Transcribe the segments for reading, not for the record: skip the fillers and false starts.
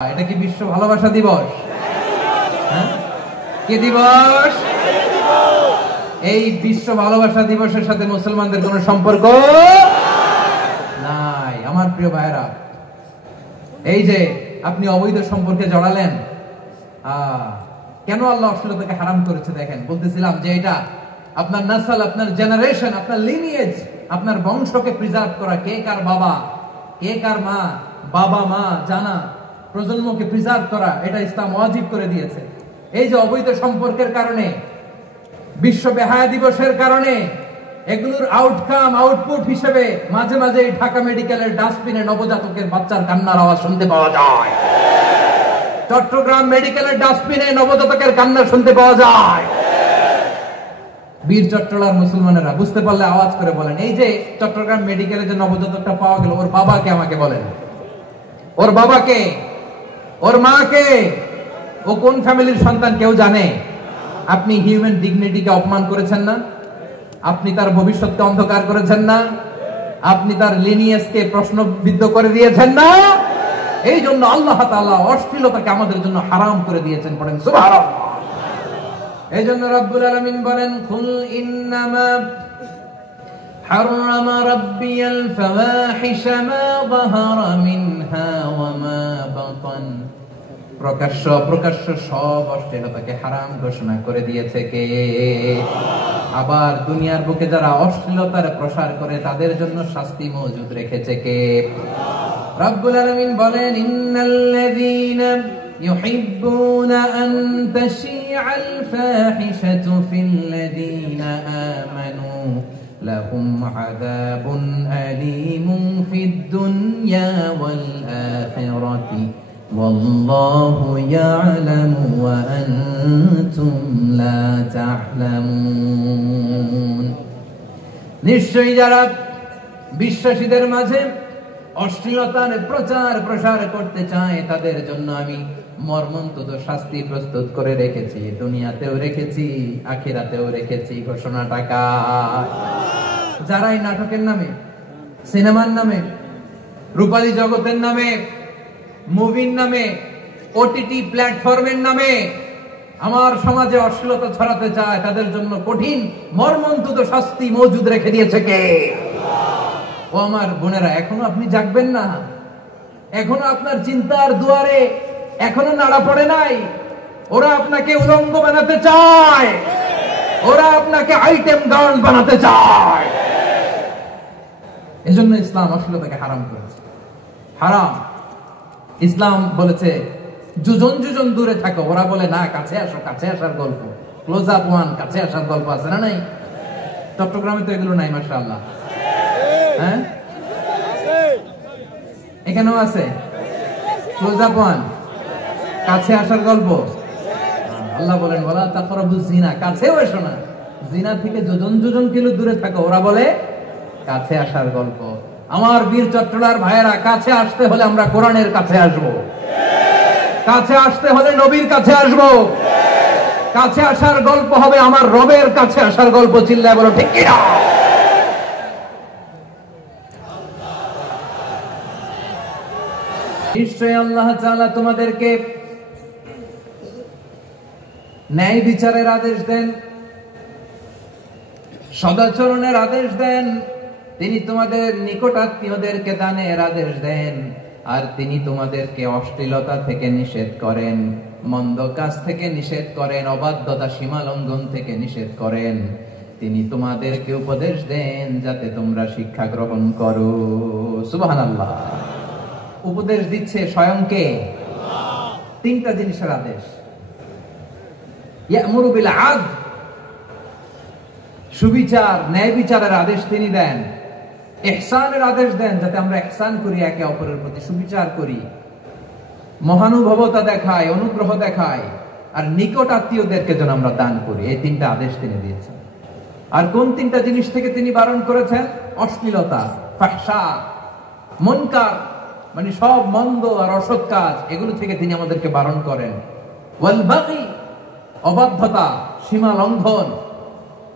এটা কি বিশ্ব ভালোবাসা দিবস? হ্যাঁ, কি দিবস? এই বিশ্ব ভালোবাসা দিবসের সাথে মুসলমানদের কোনো সম্পর্ক নাই। আমার প্রিয় ভাইরা, এই যে আপনি অবৈধ সম্পর্কে জড়ালেন, কেন আল্লাহ অশ্লীলতাকে হারাম করেছে দেখেন। বলতেছিলাম যে এটা আপনার নাসল, আপনার জেনারেশন, আপনার লিনিয়েজ, আপনার বংশকে প্রিজার্ভ করা। কে কার বাবা, কে কার মা, বাবা মা জানা, প্রজন্মকে প্রিজার্ভ করা, এটা ইসলাম ওয়াজিব করে দিয়েছে। এই যে অবৈধ সম্পর্কের কারণে, বিশ্ব বেহায়া দিবসের কারণে, এগুলোর আউটকাম, আউটপুট হিসেবে মাঝে মাঝে ঢাকা মেডিকেলের ডাস্টবিনে নবজাতকের বাচ্চার কান্নার আওয়াজ শুনতে পাওয়া যায়। চট্টগ্রাম মেডিকেলের ডাস্টবিনে নবজাতকের কান্না শুনতে পাওয়া যায়। বীর চট্টলার মুসলমানেরা বুঝতে পারলে আওয়াজ করে বলেন, এই যে চট্টগ্রাম মেডিকেলে যে নবজাতকটা পাওয়া গেল, ওর বাবাকে আমাকে বলেন, ওর বাবাকে, ওর মাকে, ও কোন ফ্যামিলির সন্তান কেউ জানে? আপনি হিউম্যান ডিগনিটিকে অপমান করেছেন না? আপনি তার ভবিষ্যৎকে অন্ধকার করেছেন না? আপনি তার লিনিয়েজকে প্রশ্নবিদ্ধ করে দিয়েছেন না? এই জন্য আল্লাহ তাআলা অশ্লীলতাকে আমাদের জন্য হারাম করে দিয়েছেন। পড়েন সুবহানাল্লাহ। এই জন্য রব্বুল আলামিন বলেন, কুল ইন্নামা حرم ربي الفواحش ما ظهر منها وما بطن। প্রকাশ্য অপ্রকাশ্য সব অশ্লীলতাকে হারাম ঘোষণা করে দিয়েছে কে? আবার দুনিয়ার বুকে যারা অশ্লীলতার প্রসার করে তাদের জন্য শাস্তি মজুদ রেখেছে কে? রব্বুল আলামিন বলেন, ইন্নাল্লাযীনা ইউহিব্বুনা আন তাশিআল ফাহিশাতু ফিল্লাযীনা আমানু লাহুম আযাবুন আলীমুন ফিদ দুনিয়া ওয়াল আখিরাতি ওয়াল্লাহু ইয়া'লামু ওয়া আনতুম লা তা'লামুন। নিশ্চয়ই যারা বিশ্বাসীদের মাঝে অশ্লীলতার প্রচার প্রসার করতে চায় তাদের জন্য আমি মর্মন্তুদ শাস্তি প্রস্তুত করে রেখেছি। দুনিয়াতেও রেখেছি, আখিরাতেও রেখেছি। ঘোষণাটা কার? যারা এই নাটকের নামে, সিনেমার নামে, রূপালী জগতের নামে, মুভির নামে, ওটিটি প্ল্যাটফর্মের নামে আমার সমাজে অশ্লীলতা ছড়াতে চায় তাদের জন্য কঠিন মর্মন্তুদ শাস্তি মজুদ রেখে দিয়েছে কে? ও আমার বোনেরা, এখনো আপনি জাগবেন না? এখনো আপনার চিন্তার দুয়ারে এখনো নাড়া পড়ে নাই? ওরা আপনাকে উলঙ্গ বানাতে চায়, ওরা আপনাকে আইটেম গার্ল বানাতে চায়। এজন্য ইসলাম অশ্লীলতাকে হারাম করেছে। হারাম। ইসলাম বলেছে যুজন যুজন দূরে থাকো। ওরা বলে না, কাছে আসো, কাছে আসার গল্প, ক্লোজ আপ ওয়ান, কাছে আসার গল্প আছে না? নাই? চট্টগ্রামে তো এগুলো নাই মাশাআল্লাহ। হ্যাঁ, এখানেও আছে ক্লোজ আপ ওয়ান, কাছে আসার গল্প। আল্লাহ বলেন, ওয়ালা তাকরাবুজ জিনা, কাছেও এসো না, জিনা থেকে যোজন যোজন কিলো দূরে থাকো। ওরা বলে কাছে আসার গল্প। আমার বীর চট্টলার ভাইয়েরা, কাছে আসতে হলে আমরা কোরআনের কাছে আসব, কাছে আসতে হলে নবীর কাছে আসব, কাছে আসার গল্প হবে আমার রবের কাছে আসার গল্প। চিল্লায় বলো ঠিক কিনা? নিশ্চয় আল্লাহ তাআলা তোমাদেরকে ন্যায় বিচারের আদেশ দেন, সদাচরণের আদেশ দেন। তিনি তোমাদের নিকট আত্মীয়দেরকে দানের আদেশ দেন, আর তিনি তোমাদেরকে অশ্লীলতা থেকে নিষেধ করেন, মন্দ কাজ থেকে নিষেধ করেন, অবাধ্যতা সীমা লঙ্ঘন থেকে নিষেধ করেন। তিনি তোমাদেরকে উপদেশ দেন যাতে তোমরা শিক্ষা গ্রহণ করো। সুবহানাল্লাহ। উপদেশ দিচ্ছে স্বয়ং কে? তিনটা জিনিসের আদেশ। ইয়া'মুরু বিল আদল, সুবিচার, ন্যায় বিচারের আদেশ তিনি দেন। ইহসানের আদেশ দেন, যাতে আমরা ইহসান করি, একে অপরের প্রতি সুবিচার করি, মহানুভবতা দেখাই, অনুগ্রহ দেখাই, আর নিকট আত্মীয়দেরকে যেন আমরা দান করি। এই তিনটা আদেশ তিনি দিয়েছেন। আর কোন তিনটা জিনিস থেকে তিনি বারণ করেছেন? অশ্লীলতা, ফাহশা, মুনকার, মানে সব মন্দ আর অসৎ কাজ, এগুলো থেকে তিনি আমাদেরকে বারণ করেন। ওয়াল বাগি, অবাধ্যতা, সীমা লঙ্ঘন,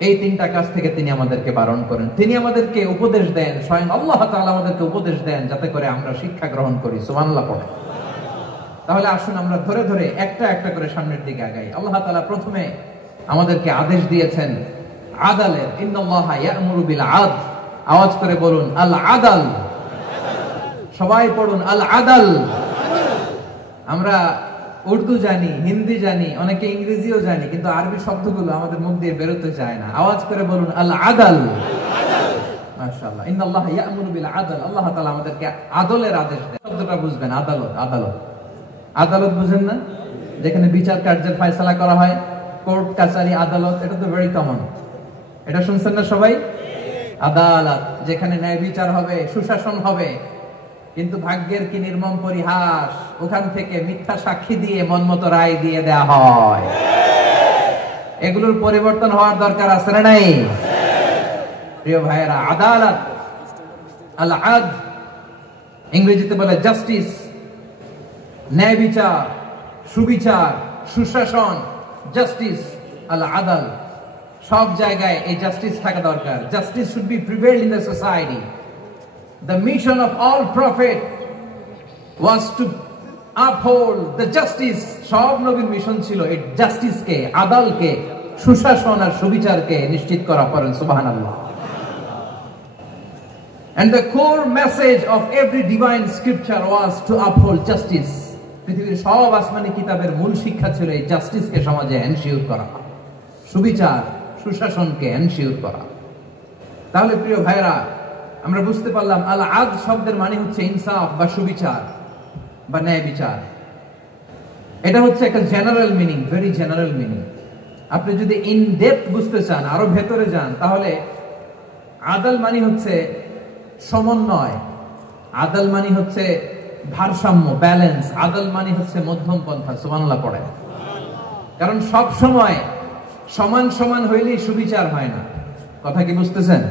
এই তিনটা কাজ থেকে তিনি আমাদেরকে বারণ করেন। তিনি আমাদেরকে উপদেশ দেন, স্বয়ং আল্লাহ তাআলা আমাদেরকে উপদেশ দেন যাতে করে আমরা শিক্ষা গ্রহণ করি। সুবহানাল্লাহ পড়ে। তাহলে আসুন আমরা ধরে ধরে একটা একটা করে সামনের দিকে আগাই। আল্লাহ তাআলা প্রথমে আমাদেরকে আদেশ দিয়েছেন আদালের, ইন্নাল্লাহা ইয়া'মুরু বিল আদল। আওয়াজ করে বলুন আল আদাল। সবাই পড়ুন আল আদাল। আমরা উর্দু জানি, হিন্দি জানি, অনেকে ইংরেজিও জানি, কিন্তু আরবি শব্দগুলো আমাদের মুখ দিয়ে বেরোতে চায় না। আওয়াজ করে বলুন আল আদাল। মাশাআল্লাহ, ইন্নাল্লাহা ইয়া'মুরু বিল আদল। আল্লাহ তাআলা আমাদেরকে আদলের আদেশ দেন। শব্দটা বুঝবেন, আদালত। আদালত আদালত বুঝেন না? যেখানে বিচার কার্যের ফয়সালা করা হয়, কোর্ট কাচারি আদালত, এটা তো ভেরি কমন। এটা শুনছেন না সবাই? আদালত, যেখানে ন্যায় বিচার হবে, সুশাসন হবে। কিন্তু ভাগ্যের কি নির্মম পরিহাস, ওখান থেকে মিথ্যা সাক্ষী দিয়ে মনমতো রায় দিয়ে দেয়া হয়। এগুলোর পরিবর্তন হওয়ার দরকার আছে না নাই? প্রিয় ভাইয়েরা, আদালত, আল আদল, ইংরেজিতে বলে জাস্টিস, ন্যায় বিচার, সুবিচার, সুশাসন, জাস্টিস, আল আদল। সব জায়গায় এই জাস্টিস থাকা দরকার। Justice should be prevail in the society. The mission of all prophet was to uphold the justice. সব নবীর মিশন ছিল এই জাস্টিসকে, আদালকে, সুশাসন আর সুবিচারকে নিশ্চিত করা। পড়েন সুবহানাল্লাহ। And the core message of every divine scripture was to uphold justice. পৃথিবীর সব আসমানি কিতাবের মূল শিক্ষা ছিল এই জাস্টিসকে সমাজে এনশিওর করা, সুবিচার, সুশাসনকে এনশিওর করা। তাহলে প্রিয় ভাইরা, আমরা বুঝতে পারলাম আল আদল শব্দের মানে হচ্ছে ইনসাফ বা সুবিচার বা ন্যায় বিচার। এটা হচ্ছে একটা general meaning, very general meaning. আপনি যদি ইন ডেপথ বুঝতে চান, আরো ভেতরে যান, তাহলে আদল মানে হচ্ছে সমন্বয়, আদল মানে হচ্ছে ভারসাম্য, ব্যালেন্স। আদল মানে হচ্ছে মধ্যম পন্থা। সুবহানাল্লাহ পড়ে। কারণ সব সময় সমান সমান হইলেই সুবিচার হয় না। কথা কি বুঝতেছেন?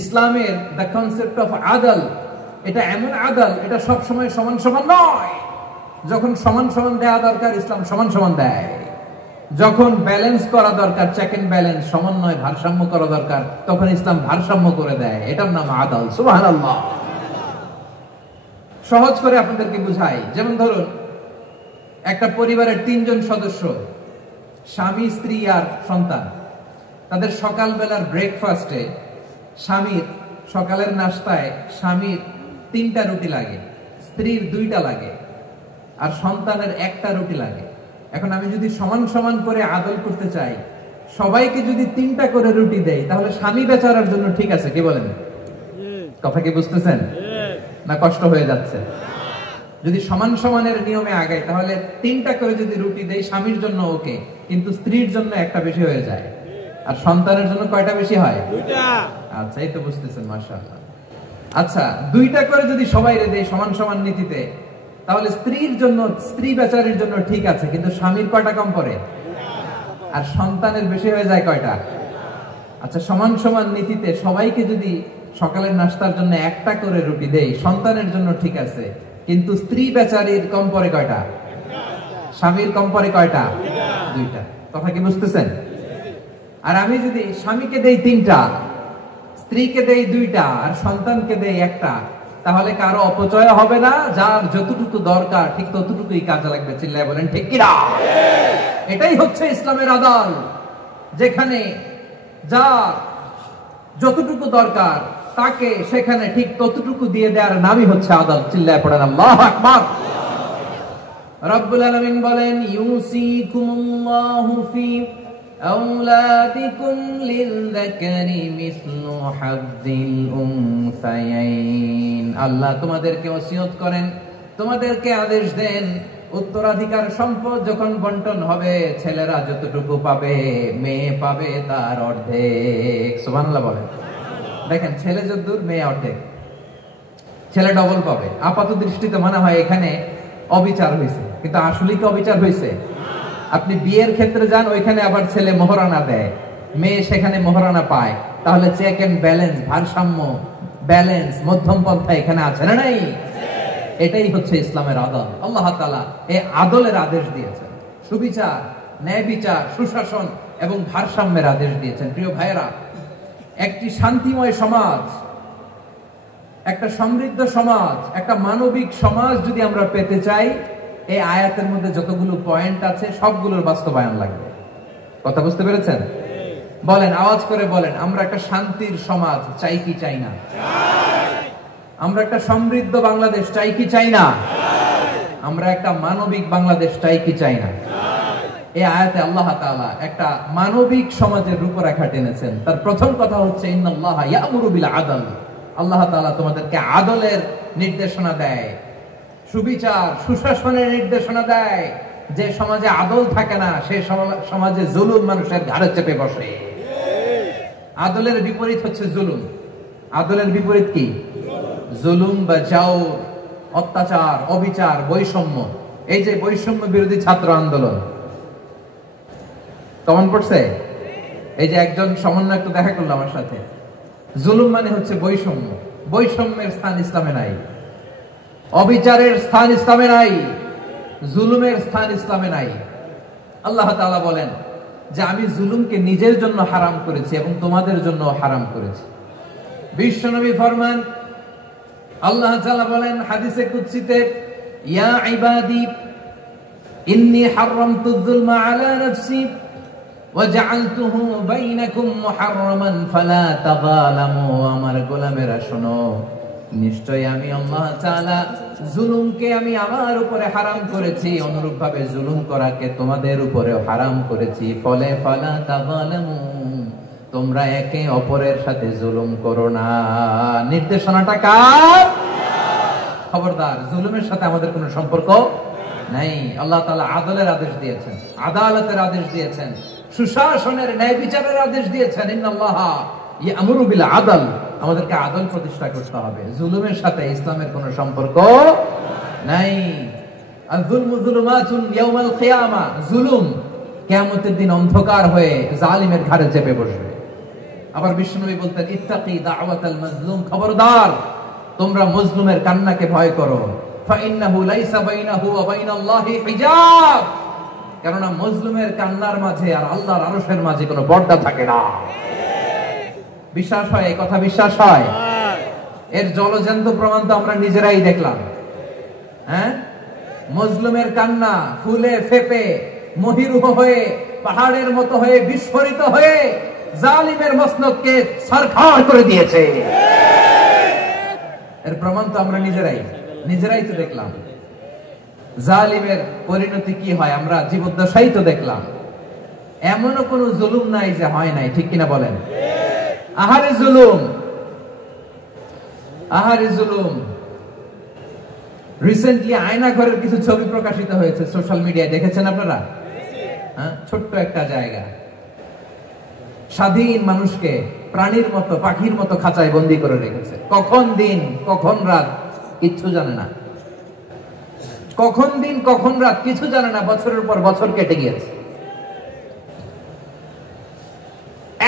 ইসলামের দ্য কনসেপ্ট অফ আদল, এটা এমন আদল, এটা সব সময় সমান সমান নয়। যখন সমান সমান দেয়া দরকার, ইসলাম সমান সমান দেয়। যখন ব্যালেন্স করা দরকার, চেক এন্ড ব্যালেন্স, সমন্বয়, ভারসাম্য করা দরকার, তখন ইসলাম ভারসাম্য করে দেয়। এটার নাম আদল। সুবহানাল্লাহ। সহজ করে আপনাদেরকে বুঝাই। যেমন ধরুন, একটা পরিবারের 3 জন সদস্য, স্বামী, স্ত্রী আর সন্তান। তাদের সকালবেলার ব্রেকফাস্টে স্বামীর, সকালের নাস্তায় স্বামীর 3টা রুটি লাগে, স্ত্রীর 2টা লাগে, আর সন্তানের 1টা রুটি লাগে। এখন আমি যদি সমান সমান করে আদল করতে চাই, সবাইকে যদি 3টা করে রুটি দেই, তাহলে স্বামী বেচারার জন্য ঠিক আছে? কি বলেন? কথা কি বুঝতেছেন না কষ্ট হয়ে যাচ্ছে? যদি সমান সমানের নিয়মে আগাই, তাহলে 3টা করে যদি রুটি দেই, স্বামীর জন্য ওকে, কিন্তু স্ত্রীর জন্য 1টা বেশি হয়ে যায়। আর সন্তানের জন্য কয়টা বেশি হয়? 2টা। আচ্ছা, এই তো বুঝতেছেন, মাশাআল্লাহ। আচ্ছা, 2টা করে যদি সবাই দেই সমান সমান নীতিতে, তাহলে স্ত্রীর জন্য, স্ত্রী বেচারির জন্য ঠিক আছে, কিন্তু স্বামীর কয়টা কম পড়ে? আর সন্তানের বেশি হয়ে যায় কয়টা? আচ্ছা, সমান সমান নীতিতে সবাইকে যদি সকালের নাস্তার জন্য 1টা করে রুটি দেই, সন্তানের জন্য ঠিক আছে, কিন্তু স্ত্রী বেচারির কম পড়ে কয়টা? স্বামীর কম পড়ে কয়টা? 2টা। কথা কি বুঝতেছেন? আর আমি যদি স্বামীকে দেই 3টা, স্ত্রীকে দেই 2টা, আর সন্তানকে দেই 1টা, তাহলে কারো অপচয় হবে না। যার যতটুকু দরকার ঠিক ততটুকুই কাজে লাগবে। চিল্লায় বলেন ঠিক কিনা? এটাই হচ্ছে ইসলামের আদল, যেখানে যার যতটুকু দরকার তাকে সেখানে ঠিক ততটুকু দিয়ে দেওয়ার নামই হচ্ছে আদল। চিল্লায় পড়েন আল্লাহু আকবার। রব্বুল আলামিন বলেন, ইউসিকুমুল্লাহু ফি আওলাদিকুম লিযযাকারি মিসলু হাযযিল উনসায়াইন। আল্লাহ তোমাদেরকে ওসিয়ত করেন, তোমাদেরকে আদেশ দেন, উত্তরাধিকার সম্পদ যখন বন্টন হবে, ছেলেরা যতটুকু পাবে, মেয়ে পাবে তার অর্ধেক। সুবহানাল্লাহ বলেন। দেখেন, ছেলে যতদূর, মেয়ে অর্ধেক। ছেলে ডবল পাবে। আপাত দৃষ্টিতে মনে হয় এখানে অবিচার হয়েছে, কিন্তু আসলে কি অবিচার হয়েছে? আপনি বিয়ের ক্ষেত্রে যান, ওইখানে আবার ছেলে মোহরানা দেয়, মেয়ে সেখানে মোহরানা পায়। তাহলে চেক এন্ড ব্যালেন্স, ভারসাম্য, ব্যালেন্স, মধ্যম পন্থা এখানে আছে না নাই? এটাই হচ্ছে ইসলামের আদল। আল্লাহ তাআলা এই আদলের আদেশ দিয়েছেন, সুবিচার, ন্যায় বিচার, সুশাসন এবং ভারসাম্যের আদেশ দিয়েছেন। প্রিয় ভাইয়েরা, একটি শান্তিময় সমাজ, একটা সমৃদ্ধ সমাজ, একটা মানবিক সমাজ যদি আমরা পেতে চাই, এই আয়াতের মধ্যে যতগুলো পয়েন্ট আছে সবগুলোর বাস্তবায়ন লাগবে। কথা বুঝতে পেরেছেন? বলেন, আওয়াজ করে বলেন, আমরা একটা শান্তির সমাজ চাই কি চাই না? আমরা একটা সমৃদ্ধ বাংলাদেশ চাই কি চাই না? আমরা একটা মানবিক বাংলাদেশ চাই কি চাই না? এই আয়াতে আল্লাহ তাআলা একটা মানবিক সমাজের রূপরেখা টেনেছেন। তার প্রথম কথা হচ্ছে ইন্নাল্লাহা ইয়ামুরু বিল আদল। আল্লাহ তাআলা তোমাদেরকে আদলের নির্দেশনা দেয়, সুবিচার সুশাসনের নির্দেশনা দেয়। যে সমাজে আদল থাকে না সেই সমাজে জুলুম মানুষের ঘাড়ে চেপে বসে। আদলের বিপরীত হচ্ছে জুলুম। আদলের বিপরীত কি? জুলুম বা জাওর, অত্যাচার, অবিচার, বৈষম্য। এই যে বৈষম্য বিরোধী ছাত্র আন্দোলন কমন পড়ছে? এই যে একজন সমন্বয় একটু দেখা করলো আমার সাথে। জুলুম মানে হচ্ছে বৈষম্য। বৈষম্যের স্থান ইসলামে নাই, অবিচারের স্থান ইসলামে নাই, জুলুমের স্থান ইসলামে নাই। আল্লাহ তাআলা বলেন যে আমি জুলুমকে নিজের জন্য হারাম করেছি এবং তোমাদের জন্য হারাম করেছি। বিশ্বনবী ফরমান, আল্লাহ তাআলা বলেন হাদিসে কুদসিতে, ইয়া ইবাদি ইন্নী হারামতুয যুলমা আলা নাফসি ওয়া জাআলতুহু বাইনাকুম মুহাররামান ফালা তাযালামু। আমার গোলামেরা শোনো, নিশ্চয়ই আমি আল্লাহ তাআলা জুলুমকে আমি আমার উপরে হারাম করেছি, অনুরূপ ভাবে জুলুম করাকে তোমাদের উপরেও হারাম করেছি। ফলে ফালা তাযালামু, তোমরা একে অপরের সাথে জুলুম করো না। নির্দেশনাটা কার? খবরদার, জুলুমের সাথে আমাদের কোনো সম্পর্ক নাই। আল্লাহ তাআলা আদলের আদেশ দিয়েছেন, আদালতের আদেশ দিয়েছেন, সুশাসনের ন্যায় বিচারের আদেশ দিয়েছেন। ইন্নাল্লাহা ইয়ামুরু বিল আদল, আমাদেরকে আদল প্রতিষ্ঠা করতে হবে। জুলুমের সাথে ইসলামের কোনো সম্পর্ক নাই। আয-যুলমু যুলুমাতুন ইয়াউমাল কিয়ামা, জুলুম কিয়ামতের দিন অন্ধকার হয়ে জালিমের ঘাড়ে চেপে বসবে। আবার বিশ্বনবী বলতেন, ইত্তাকি দাওয়াতাল মাজলুম, খবরদার তোমরা মজলুমের কান্নাকে ভয় করো। ফাইন্নাহু লাইসা বাইনাহু ওয়া বাইনাল্লাহি হিজাব, কেননা মজলুমের কান্নার মাঝে আর আল্লাহর আরশের মাঝে কোনো পর্দা থাকে না। বিশ্বাস হয়? এই কথা বিশ্বাস হয়? এর জলজ্যান্ত প্রমাণ তো আমরা নিজেরাই দেখলাম। হ্যাঁ, মজলুমের কান্না ফুলে ফেপে মহিরুহ হয়ে পাহাড়ের মতো হয়ে বিস্ফোরিত হয়ে জালিমের মসনদকে সরকার করে দিয়েছে। এর প্রমাণ তো আমরা নিজেরাই তো দেখলাম। জালিমের পরিণতি কি হয় আমরা জীবদ্দশাই তো দেখলাম। এমনও কোন জুলুম নাই যে হয় নাই, ঠিক কিনা বলেন? আহারে জুলুম, আহারে জুলুম। রিসেন্টলি আয়না ঘরের কিছু ছবি প্রকাশিত হয়েছে সোশ্যাল মিডিয়ায়, দেখেছেন আপনারা? হ্যাঁ, ছোট্ট একটা জায়গা, স্বাধীন মানুষকে প্রাণীর মতো পাখির মতো খাঁচায় বন্দী করে রেখেছে। কখন দিন কখন রাত কিচ্ছু জানে না, কখন দিন কখন রাত কিছু জানে না। বছরের পর বছর কেটে গিয়েছে।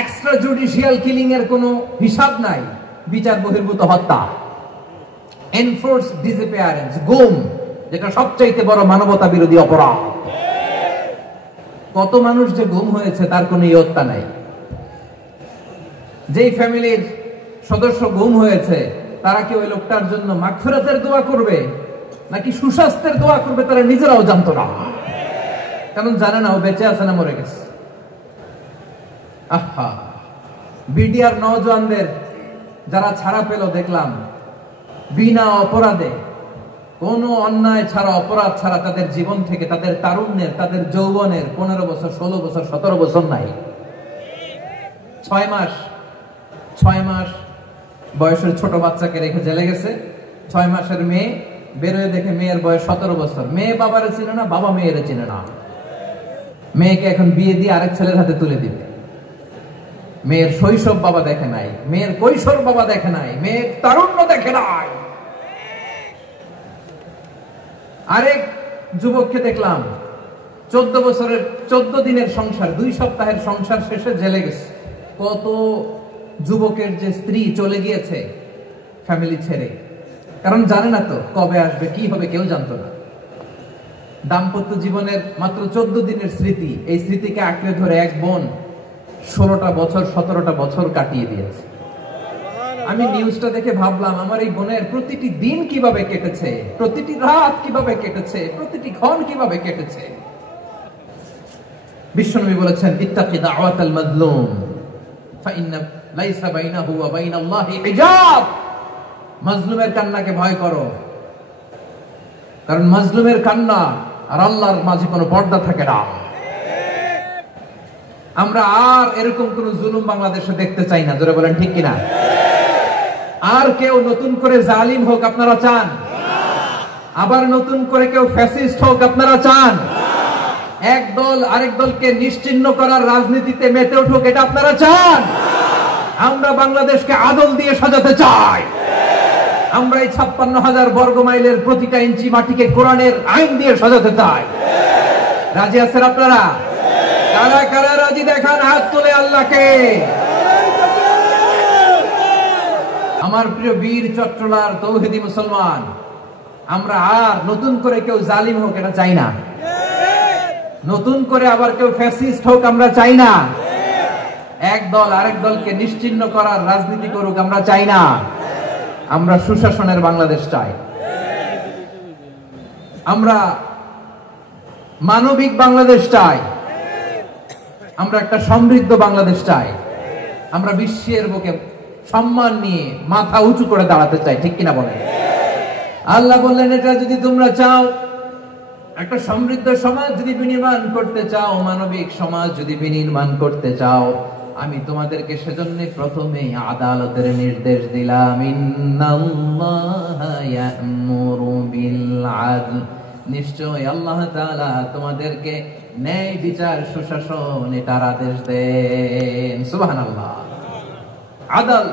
এক্সট্রা জুডিশিয়াল কিলিং এর কোনো হিসাব নাই। বিচার বহির্ভূত হত্যা, এনফোর্স ডিসঅ্যাপিয়ারেন্স, গুম, যেটা সবচাইতে বড় মানবতা বিরোধী অপরাধ। কত মানুষ যে গুম হয়েছে তার কোনো ইয়ত্তা নাই। যেই ফ্যামিলির সদস্য গুম হয়েছে তারা কি ওই লোকটার জন্য মাগফিরাতের দোয়া করবে নাকি সুস্বাস্থ্যের দোয়া করবে তারা নিজেরাও জানতো না, কারণ জানে না ও বেঁচে আছে না মরে গেছে। আহা, বিডিআর নওজওয়ানদের যারা ছাড়া পেল দেখলাম, বিনা অপরাধে কোনো অন্যায় ছাড়া অপরাধ ছাড়া তাদের জীবন থেকে, তাদের তারুণ্যের, তাদের যৌবনের 15 বছর 16 বছর 17 বছর নাই, 6 মাস বয়সের ছোট বাচ্চাকে রেখে জেলে গেছে। 6 মাসের মেয়ে বেরোয় দেখে মেয়ের বয়স 17 বছর। মেয়ে বাবারে চিনে না, বাবা মেয়েরে চিনে না। মেয়েকে এখন বিয়ে দিয়ে আরেক ছেলের হাতে তুলে দিবে। মেয়ের শৈশব বাবা দেখে নাই, মেয়ের কৈশোর বাবা দেখে নাই, মেয়ের তারুণ্য দেখে নাই। আরেক যুবককে দেখলাম 14 বছরের 14 দিনের সংসার, 2 সপ্তাহের সংসার শেষে জেলে গেছে। কত যুবকের যে স্ত্রী চলে গিয়েছে ফ্যামিলি ছেড়ে, কারণ জানে না তো কবে আসবে, কি হবে, কেউ জানতো না। দাম্পত্য জীবনের মাত্র 14 দিনের স্মৃতি, এই স্মৃতিকে আঁকড়ে ধরে এক বোন 16টা বছর 17টা বছর কাটিয়ে দিয়েছে। আমি নিউজটা দেখে ভাবলাম আমার এই বোনের প্রতিটি দিন কিভাবে কেটেছে, প্রতিটি রাত কিভাবে কেটেছে, প্রতিটি ক্ষণ কিভাবে কেটেছে। বিশ্বনবী বলেছেন ইত্তাকি দাওয়াতাল মাজলুম ফাইন্না লাইসা বাইনাহু ওয়া বাইনাল্লাহি হিজাব। মাজলুমের কান্নাকে ভয় করো, কারণ মাজলুমের কান্না আর আল্লাহর মাঝে কোনো পর্দা থাকে না। আমরা আর এরকম কোন জুলুম বাংলাদেশে দেখতে চাই না, জোরে বলেন ঠিক কিনা? আর কেউ নতুন করে জালিম হোক আপনারা চান? আবার নতুন করে কেউ ফ্যাসিস্ট হোক আপনারা চান? এক দল আরেক দলকে নিশ্চিহ্ন করার রাজনীতিতে মেতে উঠুক, এটা আপনারা চান? আমরা বাংলাদেশকে আদল দিয়ে সাজাতে চাই। আমরা এই 56,000 বর্গ মাইলের প্রতিটা ইঞ্চি মাটিকে কোরআনের আইন দিয়ে সাজাতে চাই। রাজি আছেন আপনারা? কারা কারা রাজি দেখান হাত তুলে আল্লাহকে। আমার প্রিয় বীর চট্টলার তৌহিদি মুসলমান, আমরা আর নতুন করে কেউ জালিম হোক এটা চাই না, নতুন করে আবার কেউ ফ্যাসিস্ট হোক আমরা চাই না, এক দল আরেক দলকে নিশ্চিহ্ন করার রাজনীতি করুক আমরা চাই না। আমরা সুশাসনের বাংলাদেশ চাই, আমরা মানবিক বাংলাদেশ চাই, আমরা একটা সমৃদ্ধ বাংলাদেশ চাই, আমরা বিশ্বের বুকে সম্মান নিয়ে মাথা উঁচু করে দাঁড়াতে চাই, ঠিক কিনা বলেন? আল্লাহ বললেন এটা যদি তোমরা চাও, একটা সমৃদ্ধ সমাজ যদি বিনির্মাণ করতে চাও, মানবিক সমাজ যদি বিনির্মাণ করতে চাও, আমি তোমাদেরকে সেজন্য প্রথমে আদালতের নির্দেশ দিলাম। ইন্নাল্লাহা ইয়া'মুরু বিল আদল, নিশ্চয় আল্লাহ তাআলা তোমাদেরকে ন্যায় বিচার সুশাসন এটার আদেশ দেন। সুবহানাল্লাহ। আদাল,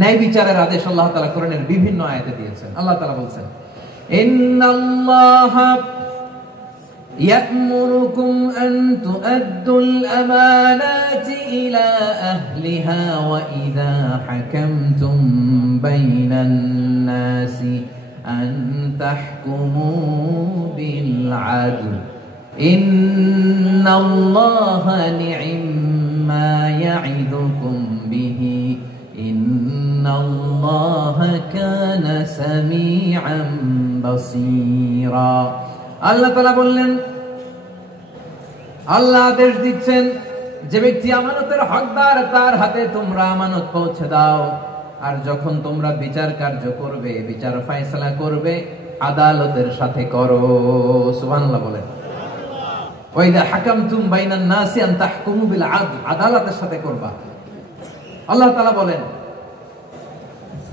ন্যায় বিচারের আদেশ আল্লাহ তাআলা কোরআনের বিভিন্ন আয়াতে দিয়েছেন। আল্লাহ তাআলা বলছেন ইন্নাল্লাহা يأمركم أن تؤدوا الأمانات إلى أهلها وإذا حكمتم بين الناس أن تحكموا بالعدل إن الله نعم ما يعظكم به إن الله كان سميعا بصيرا। আল্লাহ তাআলা বললেন, আল্লাহ আদেশ দিচ্ছেন যে ব্যক্তি আমানতের হকদার তার হাতে তোমরা আমানত পৌঁছে দাও, আর যখন তোমরা বিচার কার্য করবে, বিচার ফয়সালা করবে, আদালতের সাথে করো। সুবহানাল্লাহ বলেন। ওয়া ইযা হাকামতুম বাইনান নাসি আন তাহকুমু বিল আদল, আদালতের সাথে করবা। আল্লাহ তাআলা বলেন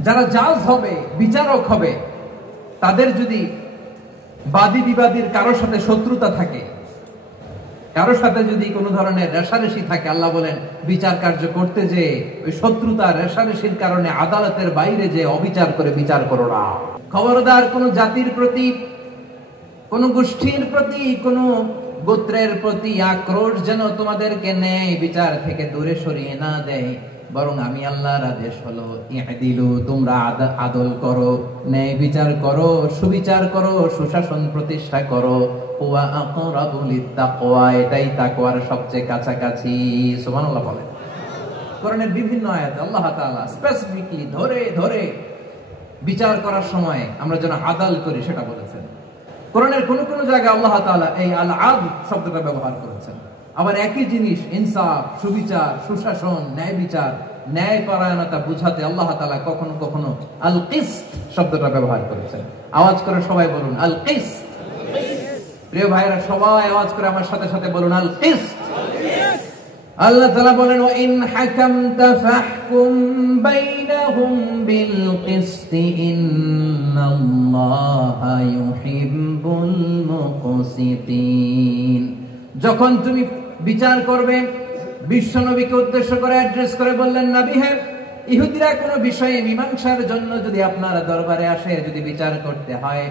যারা জাজ হবে, বিচারক হবে, তাদের যদি বাদী বিবাদীর কারোর সাথে শত্রুতা থাকে, কারোর সাথে যদি কোনো ধরনের রেষারেষি থাকে, আল্লাহ বলেন বিচার কার্য করতে যে ওই শত্রুতা রেষারেষির কারণে আদালতের বাইরে যে অবিচার করে বিচার করো না। খবরদার কোন জাতির প্রতি, কোন গোষ্ঠীর প্রতি, কোন গোত্রের প্রতি আক্রোশ যেন তোমাদেরকে ন্যায় বিচার থেকে দূরে সরিয়ে না দেয়, বরং আমি আল্লাহর আদেশ হলো ইহদিলু, তোমরা আদল করো, ন্যায় বিচার করো, সুবিচার করো, সুশাসন প্রতিষ্ঠা করো। ওয়া আকরাবু লিত্তাকওয়া, এটাই তাকওয়ার সবচেয়ে কাছাকাছি। সুবহানাল্লাহ বলেন। কোরআনের বিভিন্ন আয়াতে আল্লাহ তাআলা স্পেসিফিকলি ধরে ধরে বিচার করার সময় আমরা যেন আদাল করি সেটা বলেছেন। কোরআনের কোন কোন জায়গায় আল্লাহ তাআলা এই আল আদল শব্দটা ব্যবহার করেছেন। আবার একই জিনিস ইনসাফ, সুবিচার, সুশাসন, ন্যায় বিচার, ন্যায় পরায়ণতা বুঝাতে আল্লাহ তাআলা কখনো কখনো আল কিসত শব্দটা ব্যবহার করেছেন। আওয়াজ করে সবাই বলুন আল কিসত। প্রিয় ভাইরা সবাই আওয়াজ করে আমার সাথে সাথে বলুন আল কিসত। আল্লাহ তাআলা বলেন ওয়া ইন হাকামতা ফাহকুম বাইনাহুম বিল কিসত ইন্নাল্লাহা ইউহিব্বুল মুকসিতিন। যখন তুমি বিচার করবে, বিশ্ব নবীকে উদ্দেশ্য করে অ্যাড্রেস করে বললেন, নবী হ্যাঁ, ইহুদিরা কোনো বিষয়ে মীমাংসার জন্য যদি আপনার দরবারে আসে, যদি বিচার করতে হয়,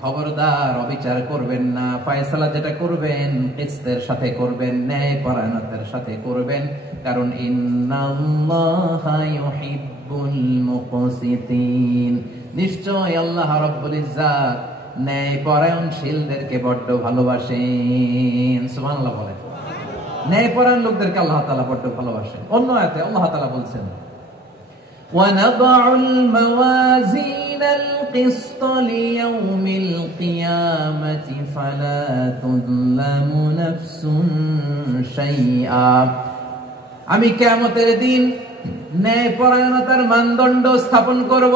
খবরদার অবিচার করবেন না। ফয়সালা যেটা করবেন কিসতের সাথে করবেন, ন্যায় পরায়ণতার সাথে করবেন, কারণ ইন্নাল্লাহা ইউহিব্বুল মুকসিতিন, নিশ্চয় আল্লাহ রাব্বুল ইজ্জাত ন্যায় পরায়ণশীলদেরকে বড্ড ভালোবাসেন। সুবহানাল্লাহ বলেন। ন্যায় পরায়ণ লোকদেরকে আল্লাহ তাআলা বড্ড ভালোবাসেন। অন্য আয়াতে আল্লাহ তাআলা বলছেন وَنَضَعُ الْمَوَازِينَ الْقِسْطَ لِيَوْمِ الْقِيَامَةِ فَلَا تُظْلَمُ نَفْسٌ شَيْئًا। আমি কিয়ামতের দিন ন্যায়পরায়ণতার মানদণ্ড স্থাপন করব,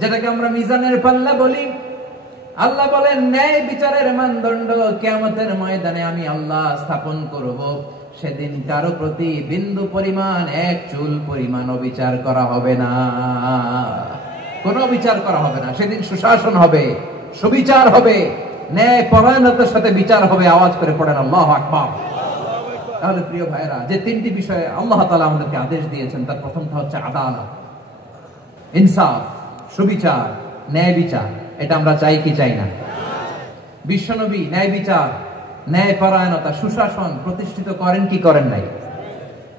যেটাকে আমরা মিজানের পাল্লা বলি। আল্লাহ বলেন ন্যায় বিচারের মানদণ্ড কিয়ামতের ময়দানে আমি আল্লাহ স্থাপন করব। সেদিন কারো প্রতি বিন্দু পরিমাণ, এক চুল পরিমাণ বিচার করা হবে না, কোনো বিচার করা হবে না। সেদিন সুশাসন হবে, সুবিচার হবে, ন্যায় পরায়ণতার সাথে বিচার হবে। আওয়াজ করে পড়েন আল্লাহু আকবার। তাহলে প্রিয় ভাইরা, যে তিনটি বিষয়ে আল্লাহ তাআলা আমাদেরকে আদেশ দিয়েছেন, তার প্রথমটা হচ্ছে আদালত, ইনসাফ, সুবিচার, ন্যায় বিচার। এটা আমরা চাই কি চাই না? বিশ্বনবী ন্যায় বিচার, ন্যায় পরায়ণতা, সুশাসন প্রতিষ্ঠিত করেন কি করেন নাই?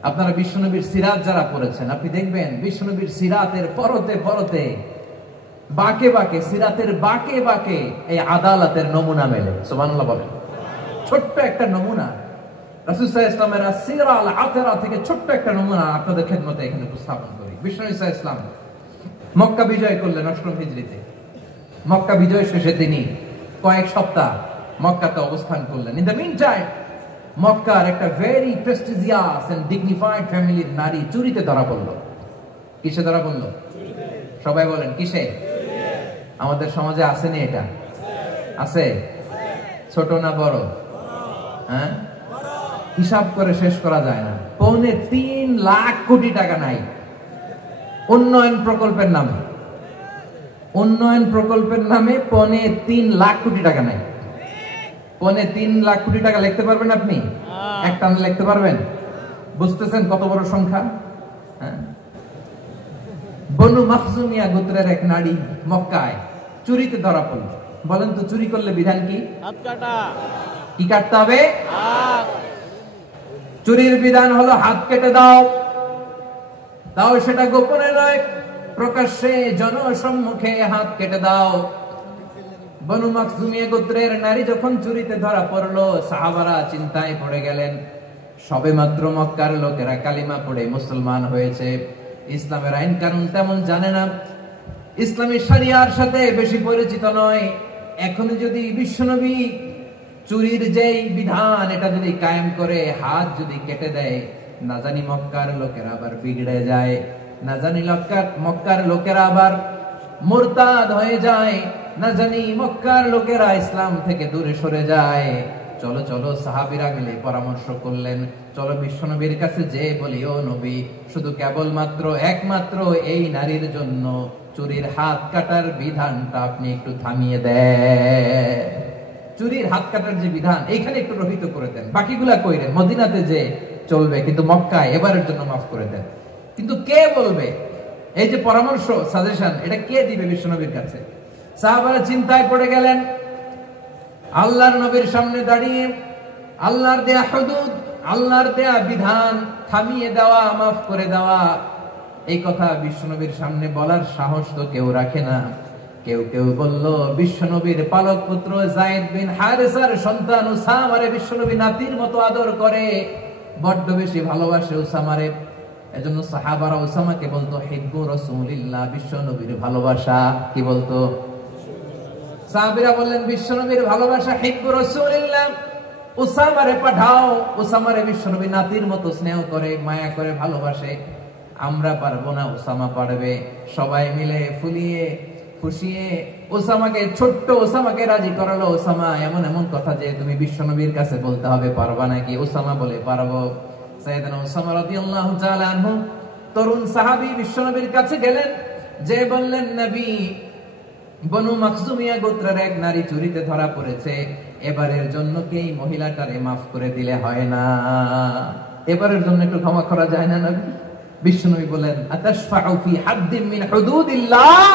আপনারা বিশ্বনবীর সিরাত যারা পড়েছেন, আপনি দেখবেন বিশ্বনবীর সিরাতের পরতে পরতে, বাঁকে বাঁকে, সিরাতের বাঁকে বাঁকে এই আদালতের নমুনা মেলে। সুবহানাল্লাহ বলেন। ছোট্ট একটা নমুনা রাসূল সাল্লাল্লাহু আলাইহি ওয়াসাল্লামের সিরা আল আতরা থেকে ছোট্ট একটা নমুনা আপনাদের খেদমতে এখানে উপস্থাপন করি। বিশ্বনবী সাল্লাল্লাহু আলাইহি ওয়াসাল্লাম মক্কা বিজয় করলেন ৮ম হিজরিতে। মক্কা বিজয় শেষে তিনি কয়েক সপ্তাহ মক্কাতে অবস্থান করলেন। ইন দ্য মিন টাইম মক্কার একটা ভেরি প্রেস্টিজিয়াস এন্ড ডিগনিফাইড ফ্যামিলির নারী চুরিতে ধরা পড়ল। কিসে ধরা পড়ল? সবাই বলেন কিসে? আমাদের সমাজে আসেনি এটা? আছে? ছোট না বড়? হ্যাঁ, হিসাব করে শেষ করা যায় না। ৩.৫ লাখ কোটি টাকা নাই উন্নয়ন প্রকল্পের নামে। উন্নয়ন প্রকল্পের নামে ৩.৫ লাখ কোটি টাকা নাই। ৩.৫ লাখ কোটি টাকা লিখতে পারবেন আপনি? একটা লিখতে পারবেন? বুঝতেছেন কত বড় সংখ্যা? বনু মাখজুমিয়া গোত্রের এক নারী মক্কায় চুরিতে ধরা পড়ল। বলেন তো চুরি করলে বিধান কি? হাত কাটা। কি কাটতে হবে? হাত। চুরির বিধান হলো হাত কেটে দাও। তাও সেটা গোপনে নয়, প্রকাশ্যে জনসম্মুখে হাত কেটে দাও। বনু মাখজুমিয়া গোত্রের নারী যখন চুরিতে ধরা পড়লো, সাহাবারা চিন্তায় পড়ে গেলেন। সবেমাত্র মক্কার লোকেরা কালিমা পড়ে মুসলমান হয়েছে, ইসলামের আইন কানুন তেমন জানে না, ইসলামী শরিয়ার সাথে বেশি পরিচিত নয়। এখন যদি বিশ্বনবী চুরির যেই বিধান এটা যদি কায়েম করে হাত যদি কেটে দেয়, না জানি মক্কার লোকেরা আবার বিগড়ে যায়, না জানি মক্কার লোকেরা আবার মুরতাদ হয়ে যায়, না জানি মক্কার লোকেরা ইসলাম থেকে দূরে সরে যায়। চলো চলো, সাহাবীরা মিলে পরামর্শ করলেন, চলো বিশ্বনবীর কাছে যে বলি, ও নবী, শুধু কেবলমাত্র একমাত্র এই নারীর জন্য চুরির হাত কাটার বিধানটা আপনি একটু থামিয়ে দেন। চুরির হাত কাটার যে বিধান এইখানে একটু রহিত করে দেন, বাকিগুলা কইরেন মদিনাতে যে চলবে, কিন্তু মক্কায় এবারের জন্য মাফ করে দেন। কিন্তু কে বলবে? এই যে পরামর্শ, সাজেশন, এটা কে দিবে বিশ্বনবীর কাছে? সাহাবারা চিন্তায় পড়ে গেলেন। আল্লাহর নবীর সামনে দাঁড়িয়ে আল্লাহর দেয়া হুদুদ, আল্লাহর দেয়া বিধান থামিয়ে দেওয়া, মাফ করে দেওয়া, এই কথা বিশ্বনবীর সামনে বলার সাহস তো কেউ রাখে না। কেউ কেউ বলল, বিশ্বনবীর পালক পুত্র যায়েদ বিন হারেসার সন্তান উসামারে বিশ্বনবী নাতির মতো আদর করে, বড্ড বেশি ভালোবাসে উসামারে। এজন্য সাহাবারা উসামাকে বলতো হিব্বু রাসূলিল্লাহ, বিশ্বনবীর ভালোবাসা। কি বলতো? সাহাবীরা বললেন বিশ্বনবীর ভালোবাসা হিব্বু রাসূলিল্লাহ, উসামারে পাঠাও। উসামারে বিশ্বনবী নাতির মতো স্নেহ করে, মায়া করে, ভালোবাসে। আমরা পারবো না, উসামা পারবে। সবাই মিলে ফুলিয়ে ফুসিয়ে ওসামাকে, ছোট্ট ওসামাকে রাজি করালো। ওসামা, এমন এমন কথা যে তুমি বিশ্বনবীর কাছে বলতে হবে, পারবা নাকি? ওসামা বলে, পারবো। সাইয়েদনা ওসামা রাদিয়াল্লাহু তাআলা আনহু তরুণ সাহাবী বিশ্বনবীর কাছে গেলেন, যে বললেন, নবী, বনু মাখজুমিয়া গোত্রের এক নারী চুরিতে ধরা পড়েছে, এবারের জন্য কি এই মহিলাটারে মাফ করে দিলে হয় না? এবারের জন্য একটু ক্ষমা করা যায় না নবী? বিশ্বনবী বলেন, আতাশফাউ ফি হাদ্দিন মিন হুদুদিল্লাহ,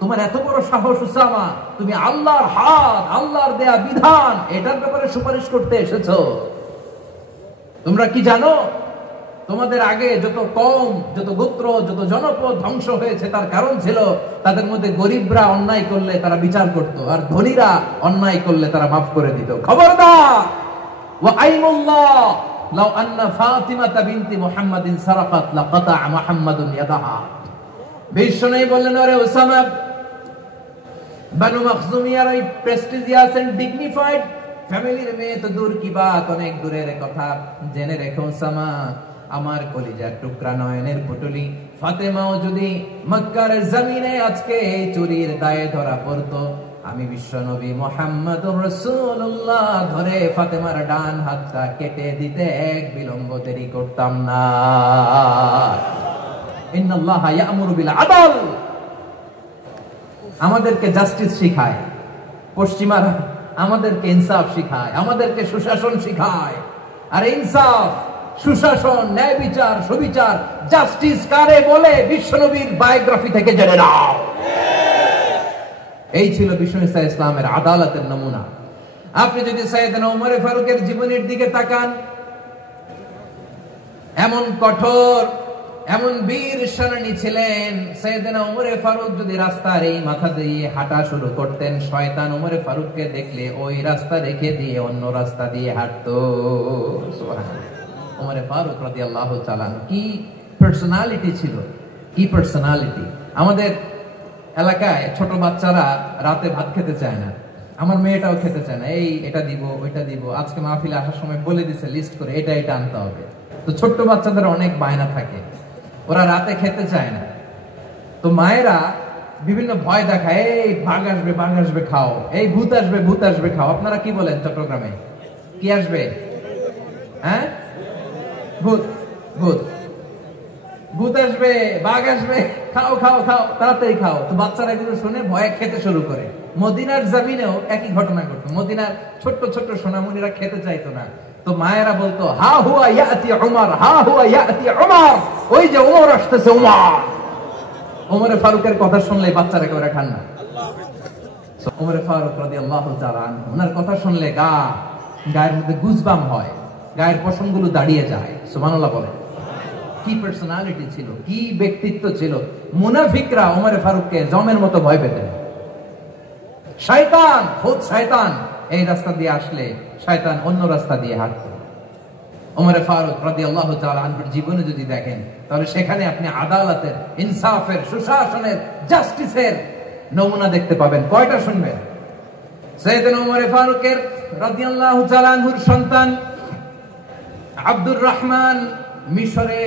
তোমার এত বড় সাহস উসামা, তুমি আল্লাহর হাত, আল্লাহর দেয়া বিধান, এটার ব্যাপারে সুপারিশ করতে এসেছো? তোমরা কি জানো তোমাদের আগে যত কওম, যত গোত্র, যত জনপদ ধ্বংস হয়েছে, তার কারণ ছিল তাদের মধ্যে গরিবরা অন্যায় করলে তারা বিচার করত, আর ধনীরা অন্যায় করলে তারা মাফ করে দিত। খবরদার, ওয়া আইমুল্লাহ, লাউ আন্না ফাতিমাতা বিনতি মুহাম্মাদিন সারাকাত লাকাতা মুহাম্মাদুন ইয়াদাহা। বিশ্বনবী বললেন, ওরে উসামা, বানু মাখজুমিয়ার ওই প্রেস্টিজিয়াস এন্ড ডিগনিফাইড ফ্যামিলির মেয়ে তো দূর কি বাত, অনেক দূরের কথা। জেনে রেখো উসামা, আমার কলিজার টুকরা নয়নের পুটুলি ফাতেমাও যদি মক্কার জমিনে আজকে এই চুরির দায়ে ধরা পড়তো, আমি বিশ্বনবী মুহাম্মদুর রাসূলুল্লাহ ধরে ফাতেমার ডান হাতটা কেটে দিতে এক বিলম্ব দেরি করতাম না। ইন্নাল্লাহা ইয়া'মুরু বিল আদল। আমাদেরকে জাস্টিস শিখায় পশ্চিমারা, আমাদেরকে ইনসাফ শিখায়, আমাদেরকে সুশাসন শিখায়। আর ইনসাফ, সুশাসন, ন্যায় বিচার, সুবিচার, জাস্টিস কারে বলে বিশ্বনবীর বায়োগ্রাফি থেকে জেনে নাও। এই ছিল বিষ্ণু ইসলামের আদালতের নমুনা। আপনি যদি সাইয়েদনা ওমর ফারুকের জীবনের দিকে তাকান, এমন কঠোর, এমন বীর সেনানী ছিলেন। সাইয়েদনা ওমর ফারুক যদি রাস্তার এই মাথা দিয়ে হাঁটা শুরু করতেন, শয়তান ওমর ফারুককে দেখলে ওই রাস্তা রেখে দিয়ে অন্য রাস্তা দিয়ে হাঁটতো। সুবহানাল্লাহ। ওমর ফারুক রাদিয়াল্লাহু তাআলা কি পার্সোনালিটি ছিল, কি পার্সোনালিটি। আমাদের এলাকায় ছোট বাচ্চারা রাতে ভাত খেতে চায় না, আমার মেয়েটাও খেতে চায় না। এই এটা দিব, ওইটা দিব, আজকে মাহফিলে আসার সময় বলে দিছে লিস্ট করে এটা এটা আনতে হবে। তো ছোট্ট বাচ্চাদের অনেক বায়না থাকে, ওরা রাতে খেতে চায় না। তো মায়েরা বিভিন্ন ভয় দেখায়, এই বাঘ আসবে, বাঘ আসবে খাও, এই ভূত আসবে, ভূত আসবে খাও। আপনারা কি বলেন চট্টগ্রামে? কি আসবে? হ্যাঁ, ভূত, ভূত, ভূত আসবে, বাঘ আসবে, খাও খাও খাও, তাড়াতাড়ি খাও। তো বাচ্চারা এগুলো শুনে ভয়ে খেতে শুরু করে। মদিনার জমিনেও একই ঘটনা ঘটতো। মদিনার ছোট্ট ছোট্ট সোনামণিরা খেতে চাইতো না। তো মায়েরা বলতো, হা হুয়া ইয়াতি উমর, হা হুয়া ইয়াতি উমর, ওই যে উমর আসতেছে, উমর। ওমর ফারুকের কথা শুনলে বাচ্চারা একেবারে ঠান্ডা। ওমর ফারুক রাদিয়াল্লাহু তাআলা আনহু, ওনার কথা শুনলে গায়ের মধ্যে গুজবাম হয়, গায়ের পশমগুলো দাঁড়িয়ে যায়। সুবহানাল্লাহ বলেন। কি পার্সোনালিটি ছিল, কি ব্যক্তিত্ব ছিল। মুনাফিকরা ওমর ফারুককে জমের মতো ভয় পেতেন। শয়তান, খুদ শয়তান এই রাস্তা দিয়ে আসলে শয়তান অন্য রাস্তা দিয়ে হাঁটত। ওমর ফারুক রাদিয়াল্লাহু তাআলা আনহুর জীবনে যদি দেখেন, তাহলে সেখানে আপনি আদালতের, ইনসাফের, সুশাসনের, জাস্টিসের নমুনা দেখতে পাবেন। কয়টা শুনবেন? সাইয়েদনা ওমর ফারুকের রাদিয়াল্লাহু তাআলা আনহুর সন্তান আব্দুর রহমান মিশরে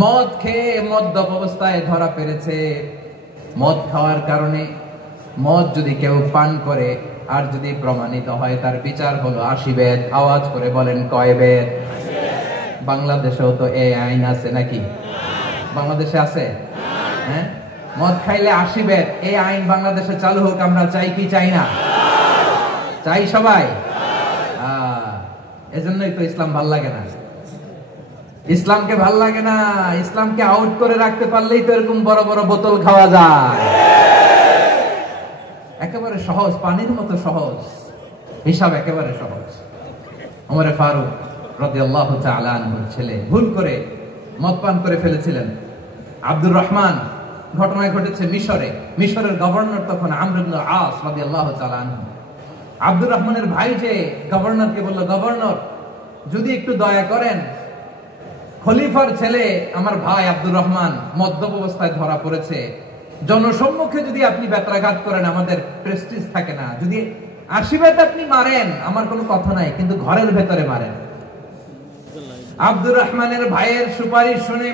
মদ খেয়ে মদ্যপ অবস্থায় ধরা পড়েছে। মদ খাওয়ার কারণে, মদ যদি কেউ পান করে আর যদি প্রমাণিত হয়, তার বিচার হলো 80 বেত। আওয়াজ করে বলেন কয় বেত? বাংলাদেশেও তো এই আইন আছে নাকি? বাংলাদেশে আছে? হ্যাঁ, মদ খাইলে 80 বেত, এই আইন বাংলাদেশে চালু হোক। আমরা চাই কি চাই না? চাই সবাই। এজন্যই তো ইসলাম ভাল লাগে না। ইসলামকে ভাল লাগে না। ইসলামকে আউট করে রাখতে পারলেই তো এরকম বড় বড় বোতল খাওয়া যায়। একেবারে সহজ, পানির মতো সহজ, হিসাব একেবারে সহজ। ওমর ফারুক রাদিয়াল্লাহু তাআলা আনহুর ছেলে ভুল করে মদ পান করে ফেলেছিলেন। আব্দুর রহমান, ঘটনা ঘটেছে মিশরে। মিশরের গভর্নর তখন আমর ইবনে আস রাদিয়াল্লাহু তাআলা আনহু। আব্দুর রহমানের ভাই যে গভর্নরকে বলল, গভর্নর যদি একটু দয়া করেন, খলিফার ছেলে আমার ভাই আব্দুর রহমান মদ্যপ অবস্থায় ধরা পড়েছে, জনসম্মুখে যদি আপনি বেত্রাঘাত করেন আমাদের প্রেস্টিজ থাকে না। যদি 80 বেত আপনি মারেন আমার কোনো কথা নাই, কিন্তু ঘরের ভেতরে মারেন। আব্দুর রহমানের ভাইয়ের সুপারিশ শুনে